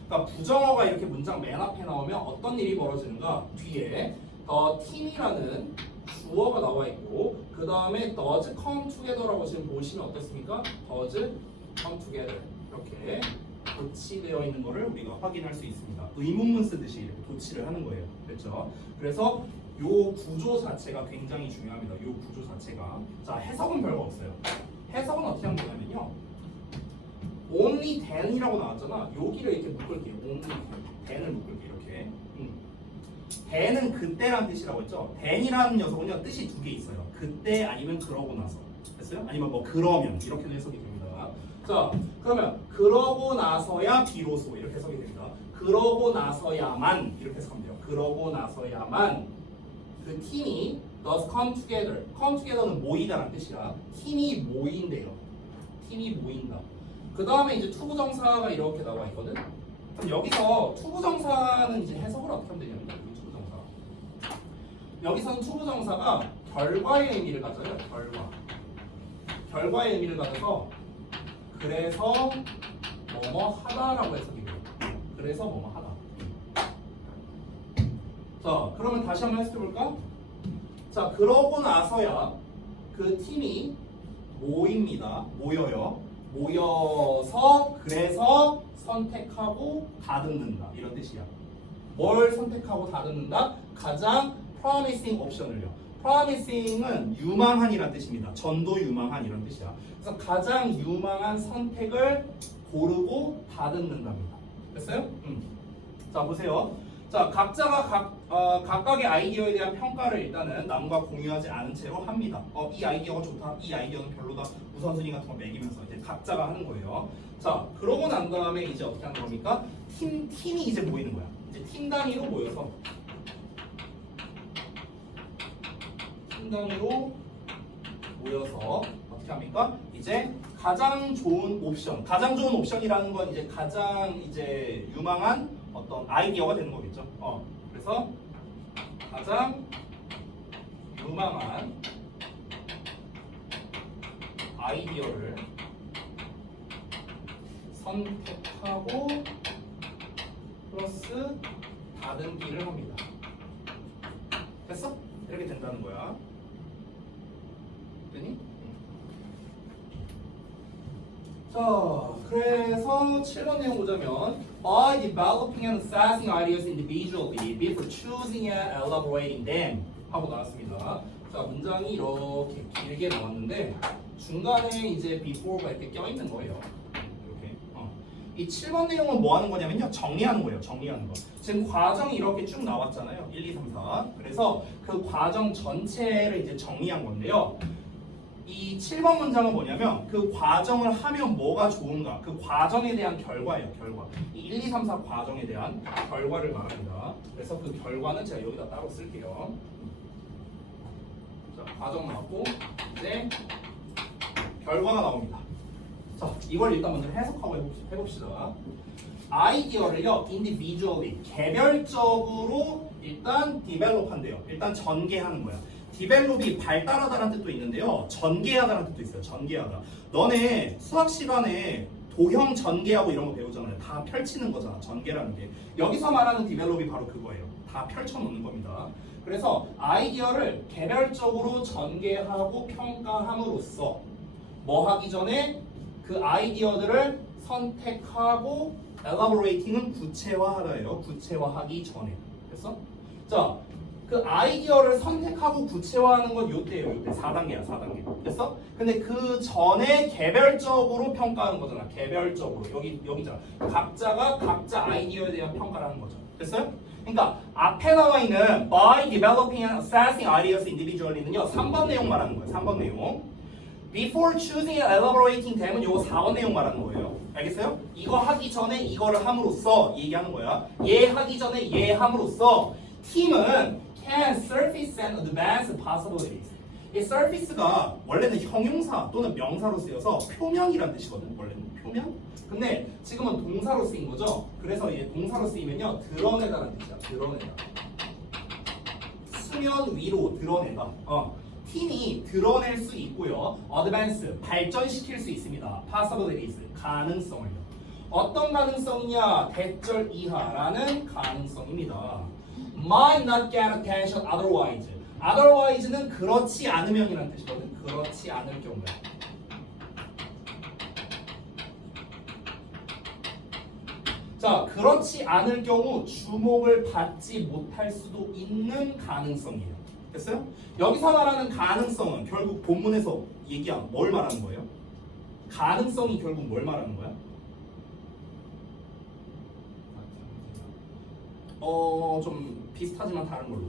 그러니까 부정어가 이렇게 문장 맨 앞에 나오면 어떤 일이 벌어지는가? 뒤에 team이라는 주어가 나와 있고 그 다음에 does come together라고 지금 보시면 어떻습니까? does come together 이렇게 도치되어 있는 거를 우리가 확인할 수 있습니다. 의문문 쓰듯이 이렇게 도치를 하는 거예요. 그렇죠? 그래서 요 구조 자체가 굉장히 중요합니다. 요 구조 자체가. 자, 해석은 별거 없어요. 해석은 어떻게 하면 되냐면요. only then이라고 나왔잖아. 여기를 이렇게 묶을게요. only then을 묶을게요. 이렇게. then은 그때란 뜻이라고 했죠. then이라는 녀석은요 뜻이 두 개 있어요. 그때 아니면 그러고 나서. 됐어요? 아니면 뭐 그러면 이렇게도 해석이 됩니다. 자, 그러면 그러고 나서야 비로소 이렇게 해석이 됩니다. 그러고 나서야만 이렇게 해석하면 돼요. 그러고 나서야만 그 팀이 does come together. come together는 모이다라는 뜻이야. 팀이 모인대요. 팀이 모인다. 그 다음에 이제 투부정사가 이렇게 나와 있거든. 그럼 여기서 투부정사는 이제 해석을 어떻게 하면 되냐면 여기 투부정사. 여기서는 투부정사가 결과의 의미를 가져요. 결과의 의미를 가져서 그래서 뭐뭐 하다라고 해석이 돼요. 그래서 뭐뭐 하다. 자, 그러면 다시 한번 해석해볼까? 자, 그러고 나서야 그 팀이 모입니다. 모여요. 모여서 그래서 선택하고 다듬는다. 이런 뜻이야. 뭘 선택하고 다듬는다? 가장 promising 옵션을요. promising은 유망한이란 뜻입니다. 전도 유망한이란 뜻이야. 그래서 가장 유망한 선택을 고르고 다듬는답니다. 됐어요? 자, 보세요. 자, 각자가 각각의 아이디어에 대한 평가를 일단은 남과 공유하지 않은 채로 합니다. 이 아이디어가 좋다, 이 아이디어는 별로다, 우선순위 같은 거 매기면서 이제 각자가 하는 거예요. 자, 그러고 난 다음에 이제 어떻게 하는 겁니까? 팀이 이제 모이는 거야. 이제 팀 단위로 모여서 어떻게 합니까? 이제 가장 좋은 옵션이라는 건 이제 가장 이제 유망한 어떤 아이디어가 되는 거겠죠. 그래서 가장 유망한 아이디어를 선택하고 플러스 다듬기를 합니다. 됐어? 이렇게 된다는 거야. 됐니? 자, 그래서 7번 내용 보자면 by developing and assessing ideas individually before choosing and elaborating them 하고 나왔습니다. 자, 문장이 이렇게 길게 나왔는데 중간에 이제 before가 이렇게 껴있는 거예요. 이렇게. 이 7번 내용은 뭐 하는 거냐면요. 정리하는 거예요. 정리하는 거. 지금 과정이 이렇게 쭉 나왔잖아요. 1, 2, 3, 4. 그래서 그 과정 전체를 이제 정리한 건데요. 이 7번 문장은 뭐냐면 그 과정을 하면 뭐가 좋은가 그 과정에 대한 결과예요. 결과. 이 1, 2, 3, 4 과정에 대한 결과를 말합니다. 그래서 그 결과는 제가 여기다 따로 쓸게요. 자, 과정 나왔고 이제 결과가 나옵니다. 자, 이걸 일단 먼저 해석하고 해봅시다. 아이디어를요, individually, 개별적으로 일단 develop 한대요. 일단 전개하는 거야. 디벨롭이 발달하다는 뜻도 있는데요. 전개하다는 뜻도 있어요. 전개하다. 너네 수학 시간에 도형 전개하고 이런 거 배우잖아요. 다 펼치는 거잖아. 전개라는 게. 여기서 말하는 디벨롭이 바로 그거예요. 다 펼쳐놓는 겁니다. 그래서 아이디어를 개별적으로 전개하고 평가함으로써 뭐 하기 전에 그 아이디어들을 선택하고 elaborating은 구체화하다예요. 구체화하기 전에. 됐어? 자, 그 아이디어를 선택하고 구체화하는 건 요때예요. 요때 4단계야. 4단계. 됐어? 근데 그 전에 개별적으로 평가하는 거잖아. 개별적으로. 여기잖아. 각자가 각자 아이디어에 대한 평가를 하는 거죠. 됐어요? 그러니까 앞에 나와 있는 by developing and assessing ideas individually는요. 3번 내용 말하는 거예요. 3번 내용. Before choosing and elaborating them은 요거 4번 내용 말하는 거예요. 알겠어요? 이거 하기 전에 이거를 함으로써 얘기하는 거야. 얘 하기 전에 얘 함으로써 팀은 can surface and advance possibilities. 이 surface가 원래는 형용사 또는 명사로 쓰여서 표면이란 뜻이거든. 원래는 표면. 근데 지금은 동사로 쓰인 거죠. 그래서 얘 동사로 쓰이면요 드러내다라는 뜻이야. 드러내다. 수면 위로 드러내다. 팀이 드러낼 수 있고요. advance 발전시킬 수 있습니다. possibilities 가능성을요. 어떤 가능성이냐? 대절 이하라는 가능성입니다. might not get attention otherwise. otherwise는 그렇지 않으면이라는 뜻이거든. 그렇지 않을 경우에. 자, 그렇지 않을 경우 주목을 받지 못할 수도 있는 가능성이에요. 됐어요? 여기서 말하는 가능성은 결국 본문에서 얘기한 뭘 말하는 거예요? 가능성이 결국 뭘 말하는 거야? 좀 비슷하지만 다른 걸로.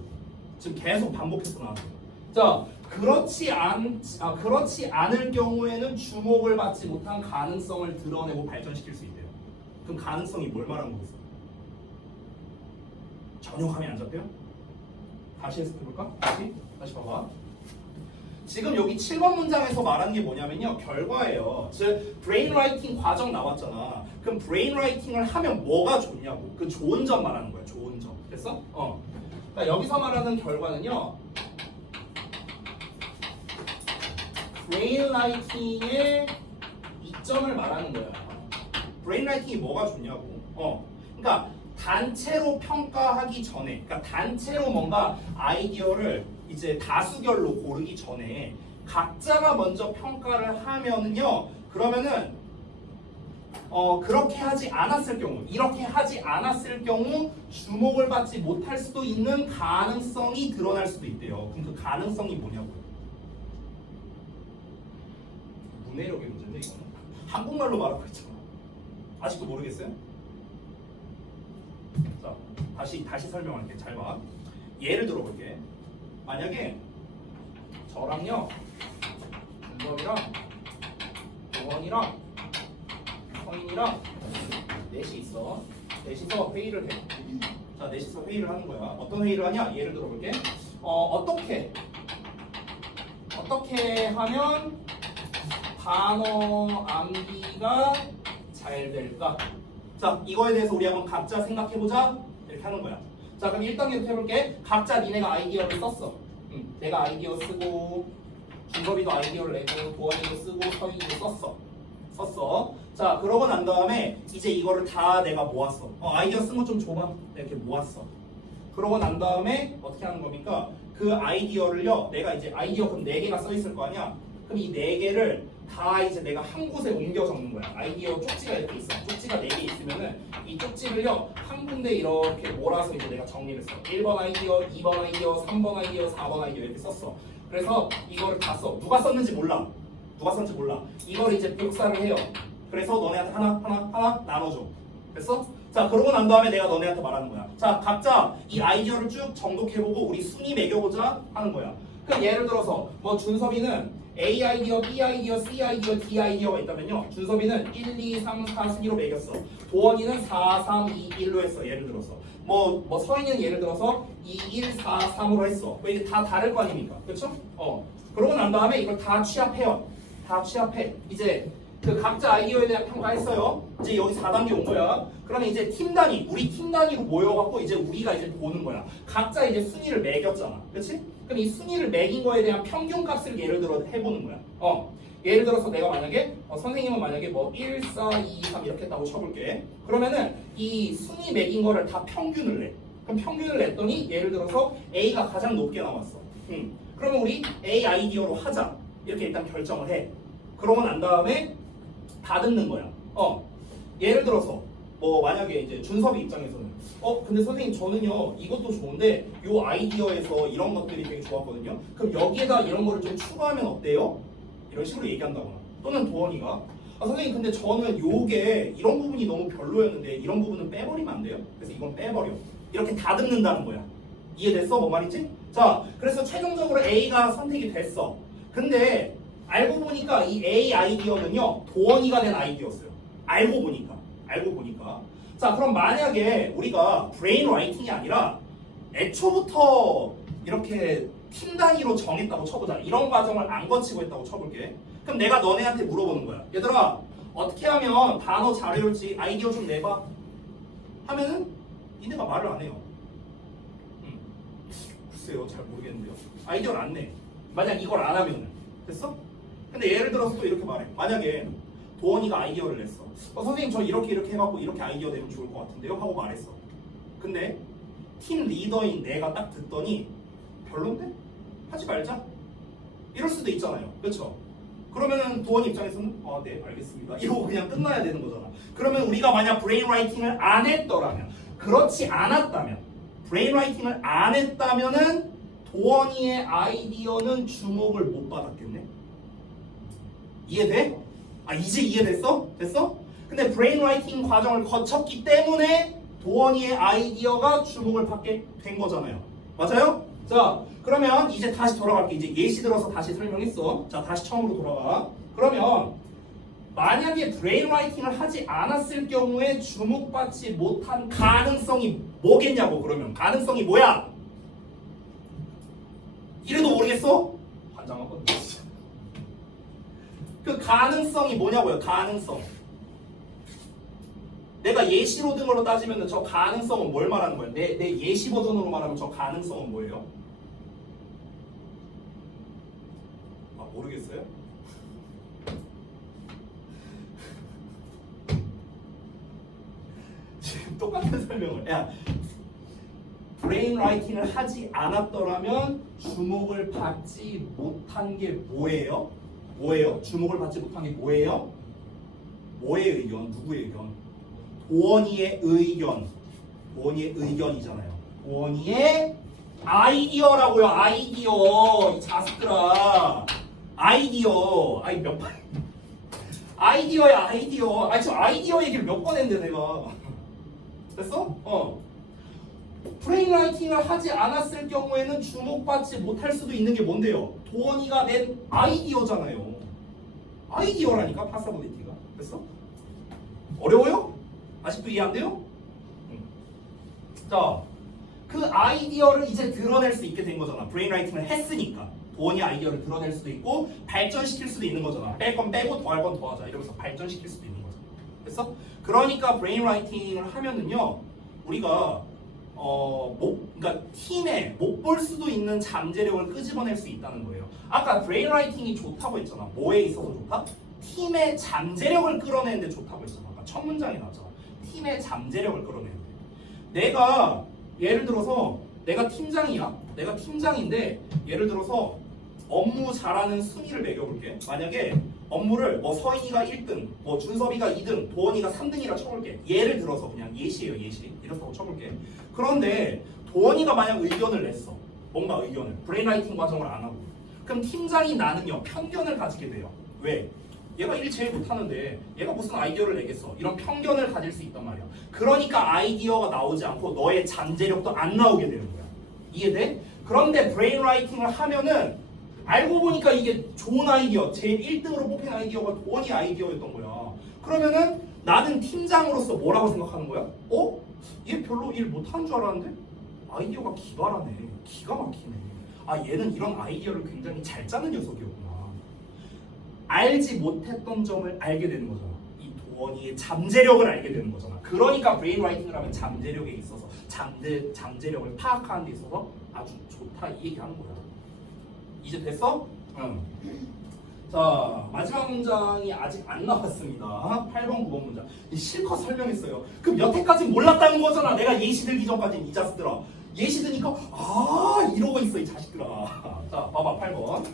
지금 계속 반복해서 나왔어요. 자, 그렇지 않을 경우에는 주목을 받지 못한 가능성을 드러내고 발전시킬 수 있대요. 그럼 가능성이 뭘 말하는 거겠어요? 전혀 감이 안 잡혀요? 다시 해석해볼까? 다시 봐봐. 지금 여기 7번 문장에서 말하는 게 뭐냐면요, 결과예요. 즉 브레인 라이팅 과정 나왔잖아. 그럼 브레인 라이팅을 하면 뭐가 좋냐고. 그 좋은 점 말하는 거야. 좋은 점. 됐어? 그러니까 여기서 말하는 결과는요, 브레인 라이팅의 이점을 말하는 거야. 브레인 라이팅이 뭐가 좋냐고. 그러니까 단체로 평가하기 전에, 그러니까 단체로 뭔가 아이디어를 이제 다수결로 고르기 전에 각자가 먼저 평가를 하면은요, 그러면은 그렇게 하지 않았을 경우, 이렇게 하지 않았을 경우 주목을 받지 못할 수도 있는 가능성이 드러날 수도 있대요. 그럼 그 가능성이 뭐냐고요? 문해력의 문제인데 이거는 한국말로 말하고 있잖아. 아직도 모르겠어요? 자, 다시 설명할게. 잘 봐. 예를 들어볼게. 만약에 저랑요, 준범이랑 동원이랑 성인이랑 넷이 있어. 넷이서 회의를 해. 자, 넷이서 회의를 하는 거야. 어떤 회의를 하냐? 예를 들어볼게. 어떻게 하면 단어 암기가 잘 될까? 자, 이거에 대해서 우리 한번 각자 생각해보자. 이렇게 하는 거야. 자, 그럼 1단계부터 해볼게. 각자 니네가 아이디어를 썼어. 내가 아이디어 쓰고, 준섭이도 아이디어를 내고, 도원이도 쓰고, 서인이도 썼어. 자, 그러고 난 다음에 이제 이거를 다 내가 모았어. 아이디어 쓴 거 좀 줘봐. 이렇게 모았어. 그러고 난 다음에 어떻게 하는 겁니까? 그 아이디어를요, 내가 이제 아이디어 그럼 4개가 써 있을 거 아니야? 그럼 이 4개를 다 이제 내가 한 곳에 옮겨 적는 거야. 아이디어 쪽지가 이렇게 있어. 쪽지가 4개 있으면은 이 쪽지를요, 한 군데 이렇게 몰아서 이제 내가 정리를 했어. 1번 아이디어, 2번 아이디어, 3번 아이디어, 4번 아이디어 이렇게 썼어. 그래서 이거를 다 써. 누가 썼는지 몰라. 이걸 이제 복사를 해요. 그래서 너네한테 하나 나눠줘. 됐어? 자, 그러고 난 다음에 내가 너네한테 말하는 거야. 자, 각자 이 아이디어를 쭉 정독해보고 우리 순위 매겨보자 하는 거야. 그럼 예를 들어서 뭐 준섭이는 A 아이디어, B 아이디어, C 아이디어, D 아이디어가 있다면요, 준섭이는 1, 2, 3, 4 순위로 매겼어. 도원이는 4, 3, 2, 1로 했어. 예를 들어서 뭐 서인이는 예를 들어서 2, 1, 4, 3으로 했어. 이게 다 다를 거 아닙니까? 그렇죠? 그러고 난 다음에 이걸 다 취합해요. 이제 그 각자 아이디어에 대한 평가했어요. 이제 여기 4단계 온 거야. 그러면 이제 우리 팀 단위로 모여갖고 이제 우리가 이제 보는 거야. 각자 이제 순위를 매겼잖아. 그렇지? 그럼 이 순위를 매긴 거에 대한 평균값을 예를 들어 해보는 거야. 예를 들어서 내가 만약에 선생님은 만약에 뭐 1, 4, 2, 3 이렇게 했다고 쳐볼게. 그러면은 이 순위 매긴 거를 다 평균을 내. 그럼 평균을 냈더니 예를 들어서 A가 가장 높게 나왔어. 그러면 우리 A 아이디어로 하자. 이렇게 일단 결정을 해. 그러고 난 다음에 다 듣는 거야. 예를 들어서 뭐 만약에 이제 준섭이 입장에서는 근데 선생님 저는요 이것도 좋은데 요 아이디어에서 이런 것들이 되게 좋았거든요. 그럼 여기에다 이런 거를 좀 추가하면 어때요? 이런 식으로 얘기한다거나. 또는 도원이가 선생님 근데 저는 요게 이런 부분이 너무 별로였는데 이런 부분은 빼버리면 안 돼요? 그래서 이건 빼버려. 이렇게 다 듣는다는 거야. 이해됐어? 뭐 말인지? 자, 그래서 최종적으로 A가 선택이 됐어. 근데 알고 보니까 이 A 아이디어는요 도원이가 된 아이디어였어요. 알고 보니까. 자, 그럼 만약에 우리가 브레인 라이팅이 아니라 애초부터 이렇게 팀 단위로 정했다고 쳐보자. 이런 과정을 안 거치고 했다고 쳐볼게. 그럼 내가 너네한테 물어보는 거야. 얘들아, 어떻게 하면 단어 잘 외울지 아이디어 좀 내봐. 하면은 니네가 말을 안 해요. 글쎄요, 잘 모르겠는데요. 아이디어를 안 내. 만약 이걸 안 하면은. 됐어? 근데 예를 들어서 또 이렇게 말해. 만약에 도원이가 아이디어를 냈어. 선생님 저 이렇게 해갖고 이렇게 아이디어 내면 좋을 것 같은데요? 하고 말했어. 근데 팀 리더인 내가 딱 듣더니 별론데? 하지 말자? 이럴 수도 있잖아요. 그렇죠? 그러면은 도원 입장에서는 네 알겠습니다 이러고 그냥 끝나야 되는 거잖아. 그러면 우리가 만약 브레인라이팅을 안 했더라면, 그렇지 않았다면, 브레인라이팅을 안 했다면은 도원이의 아이디어는 주목을 못 받았겠네. 이해돼? 이제 이해됐어? 됐어? 근데 브레인라이팅 과정을 거쳤기 때문에 도원이의 아이디어가 주목을 받게 된 거잖아요. 맞아요? 자, 그러면 이제 다시 돌아갈게. 이제 예시 들어서 다시 설명했어. 자, 다시 처음으로 돌아가. 그러면 만약에 브레인라이팅을 하지 않았을 경우에 주목받지 못한 가능성이 뭐겠냐고. 그러면 가능성이 뭐야? 이래도 모르겠어? 환장하거든. 그 가능성이 뭐냐고요? 가능성. 내가 예시로 든 걸로 따지면 저 가능성은 뭘 말하는 거예요? 내 예시 버전으로 말하면 저 가능성은 뭐예요? 모르겠어요? 지금 똑같은 설명을. 야, 브레인라이팅을 하지 않았더라면 주목을 받지 못한 게 뭐예요? 뭐예요? 주목을 받지 못한 게 뭐예요? 뭐의 의견? 누구의 의견? 도원이의 의견. 도원이의 의견이잖아요. 도원이의 아이디어라고요. 아이디어. 이 자식들아. 아이디어. 몇 번? 아이디어야 아이디어. 지금 아이디어 얘기를 몇 번 했는데 내가. 됐어? 브레인라이팅을 하지 않았을 경우에는 주목받지 못할 수도 있는 게 뭔데요? 도원이가 낸 아이디어잖아요. 아이디어라니까 파사보디티가. 됐어? 어려워요? 아직도 이해 안 돼요? 자, 그 아이디어를 이제 드러낼 수 있게 된 거잖아. 브레인라이팅을 했으니까. 도원이 아이디어를 드러낼 수도 있고 발전시킬 수도 있는 거잖아. 뺄 건 빼고 더할 건 더하자. 이러면서 발전시킬 수도 있는 거잖아. 됐어? 그러니까 브레인라이팅을 하면은요, 우리가 그러니까 팀에 못 볼 수도 있는 잠재력을 끄집어낼 수 있다는 거예요. 아까 브레인라이팅이 좋다고 했잖아. 뭐에 있어서 좋다? 팀의 잠재력을 끌어내는데 좋다고 했잖아. 아까 첫 문장에 나왔잖아. 팀의 잠재력을 끌어내는데. 내가 예를 들어서 내가 팀장이야. 내가 팀장인데 예를 들어서 업무 잘하는 순위를 매겨볼게. 만약에 업무를 서인이가 1등, 준섭이가 2등, 도원이가 3등이라 쳐볼게. 예를 들어서 그냥 예시예요, 예시. 이렇다고 쳐볼게. 그런데 도원이가 만약 의견을 냈어. 뭔가 의견을. 브레인라이팅 과정을 안 하고. 그럼 팀장이 나는요, 편견을 가지게 돼요. 왜? 얘가 일 제일 못하는데 얘가 무슨 아이디어를 내겠어. 이런 편견을 가질 수 있단 말이야. 그러니까 아이디어가 나오지 않고 너의 잠재력도 안 나오게 되는 거야. 이해돼? 그런데 브레인라이팅을 하면은 알고 보니까 이게 좋은 아이디어, 제일 1등으로 뽑힌 아이디어가 도원이 아이디어였던 거야. 그러면은 나는 팀장으로서 뭐라고 생각하는 거야? 얘 별로 일 못하는 줄 알았는데 아이디어가 기발하네. 기가 막히네. 얘는 이런 아이디어를 굉장히 잘 짜는 녀석이었구나. 알지 못했던 점을 알게 되는 거잖아. 이 도원이의 잠재력을 알게 되는 거잖아. 그러니까 브레인라이팅을 하면 잠재력에 있어서 잠재력을 파악하는 데 있어서 아주 좋다 이 얘기하는 거야. 이제 됐어? 응. 자, 마지막 문장이 아직 안 나왔습니다. 8번, 9번 문장. 실컷 설명했어요. 그럼 여태까지 몰랐다는 거잖아. 내가 예시 들기 전까지는 이 자식들아. 예시 드니까 이러고 있어 이 자식들아. 자, 봐봐 8번.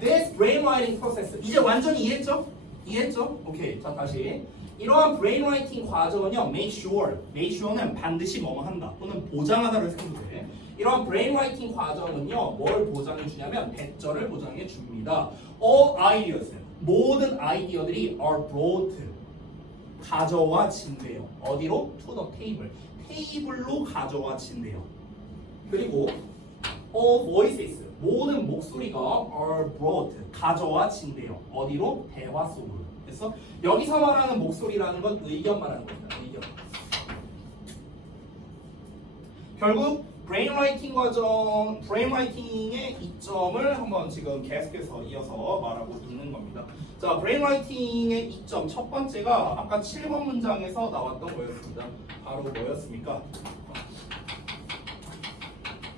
This brainwriting process. 이제 완전히 이해했죠? 이해했죠? 오케이. 자, 다시. 이러한 brainwriting 과정은요, make sure는 반드시 뭐뭐 한다 또는 보장하다를 생각해 돼. 이러한 brainwriting 과정은요, 뭘 보장해 주냐면 배절을 보장해 줍니다. All ideas, 모든 아이디어들이 are brought, 가져와진대요. 어디로? To the table, 테이블로 가져와진대요. 그리고 all voices, 모든 목소리가 are brought, 가져와진대요. 어디로? 대화 속으로. 그래서 여기서 말하는 목소리라는 건 의견 말하는 겁니다. 의견. 결국 브레인라이팅 과정, 브레인라이팅의 이점을 한번 지금 계속해서 이어서 말하고 있는 겁니다. 자, 브레인라이팅의 이점 첫 번째가 아까 7번 문장에서 나왔던 거였습니다. 바로 뭐였습니까?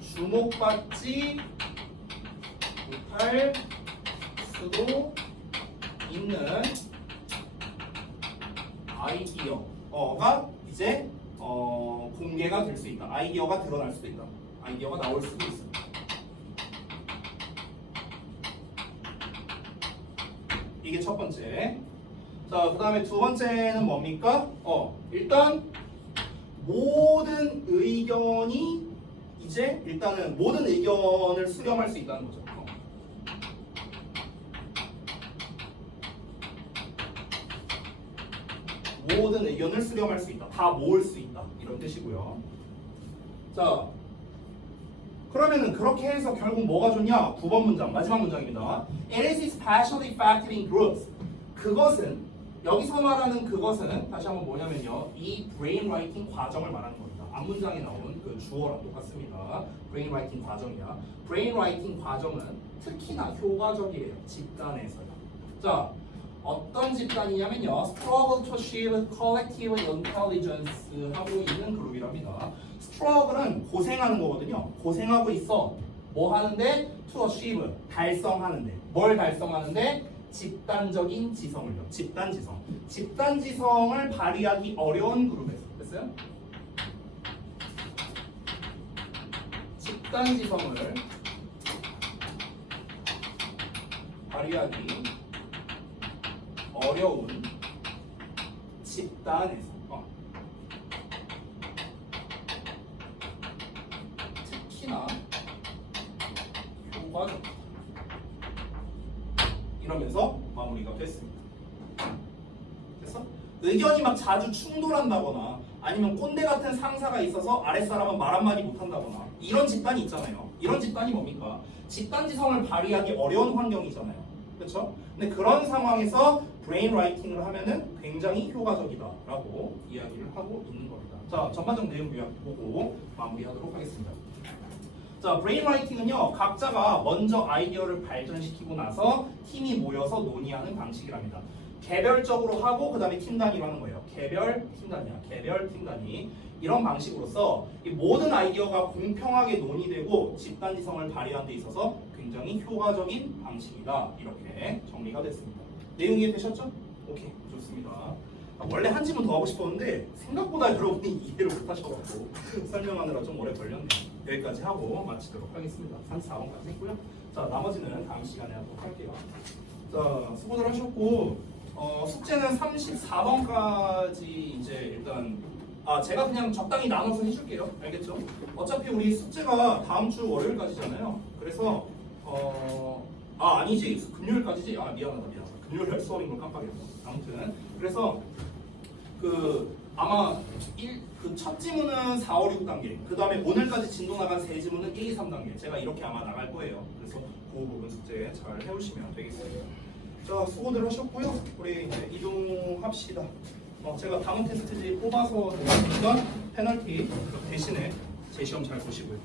주목받지 못할 수도 있는 아이디어가 이제 공개가 될 수 있다. 아이디어가 드러날 수도 있다. 아이디어가 나올 수도 있어. 이게 첫 번째. 자, 그 다음에 두 번째는 뭡니까? 일단 모든 의견이 이제 일단은 모든 의견을 수렴할 수 있다는 거죠. 모든 의견을 수렴할 수 있다. 다 모을 수 있다. 이런 뜻이고요. 자, 그러면은 그렇게 해서 결국 뭐가 좋냐? 9번 문장, 마지막 문장입니다. It is especially effective in groups. 그것은, 여기서 말하는 그것은 다시 한번 뭐냐면요. 이 brainwriting 과정을 말하는 겁니다. 앞문장에 나온 그 주어랑 똑같습니다. brainwriting 과정이야. brainwriting 과정은 특히나 효과적이에요. 집단에서요. 자, 어떤 집단이냐면요. struggle to achieve collective intelligence 하고 있는 그룹이랍니다. struggle은 고생하는 거거든요. 고생하고 있어. 뭐 하는데? to achieve, 달성하는데. 뭘 달성하는데? 집단적인 지성을요. 집단지성. 집단지성을 발휘하기 어려운 그룹에서. 됐어요? 집단지성을 발휘하기 어려운 집단에서 특히나 효과적 이러면서 마무리가 됐습니다. 됐어? 의견이 막 자주 충돌한다거나 아니면 꼰대 같은 상사가 있어서 아랫사람은 말 한마디 못한다거나 이런 집단이 있잖아요. 이런 집단이 뭡니까? 집단지성을 발휘하기 어려운 환경이잖아요. 그렇죠? 근데 그런 상황에서 브레인라이팅을 하면은 굉장히 효과적이다라고 이야기를 하고 있는 겁니다. 자, 전반적 내용 요약 보고 마무리하도록 하겠습니다. 자, 브레인라이팅은요, 각자가 먼저 아이디어를 발전시키고 나서 팀이 모여서 논의하는 방식이랍니다. 개별적으로 하고 그 다음에 팀 단위로 하는 거예요. 개별 팀 단위야. 개별 팀 단위. 이런 방식으로서 이 모든 아이디어가 공평하게 논의되고 집단지성을 발휘하는 데 있어서 굉장히 효과적인 방식이다. 이렇게 정리가 됐습니다. 내용 이해되셨죠? 오케이, 좋습니다. 원래 한 질문 더 하고 싶었는데 생각보다 여러분이 이해를 못하셔가지고 설명하느라 좀 오래 걸렸네요. 여기까지 하고 마치도록 하겠습니다. 34번까지 했고요. 자, 나머지는 다음 시간에 하도록 할게요. 자, 수고들 하셨고 숙제는 34번까지 이제 일단 제가 그냥 적당히 나눠서 해줄게요. 알겠죠? 어차피 우리 숙제가 다음 주 월요일까지잖아요. 그래서 아니지 금요일까지지? 미안하다. 금요일 수업인 걸 깜빡했어. 아무튼 그래서 아마 첫 지문은 4, 5, 6단계 그 다음에 오늘까지 진도 나간 세 지문은 1, 2, 3단계 제가 이렇게 아마 나갈 거예요. 그래서 그 부분 숙제 잘 해오시면 되겠습니다. 자, 수고들 하셨고요. 우리 이제 이동합시다. 제가 다음 테스트지 뽑아서 드리니까 페널티 대신에 제 시험 잘 보시고요.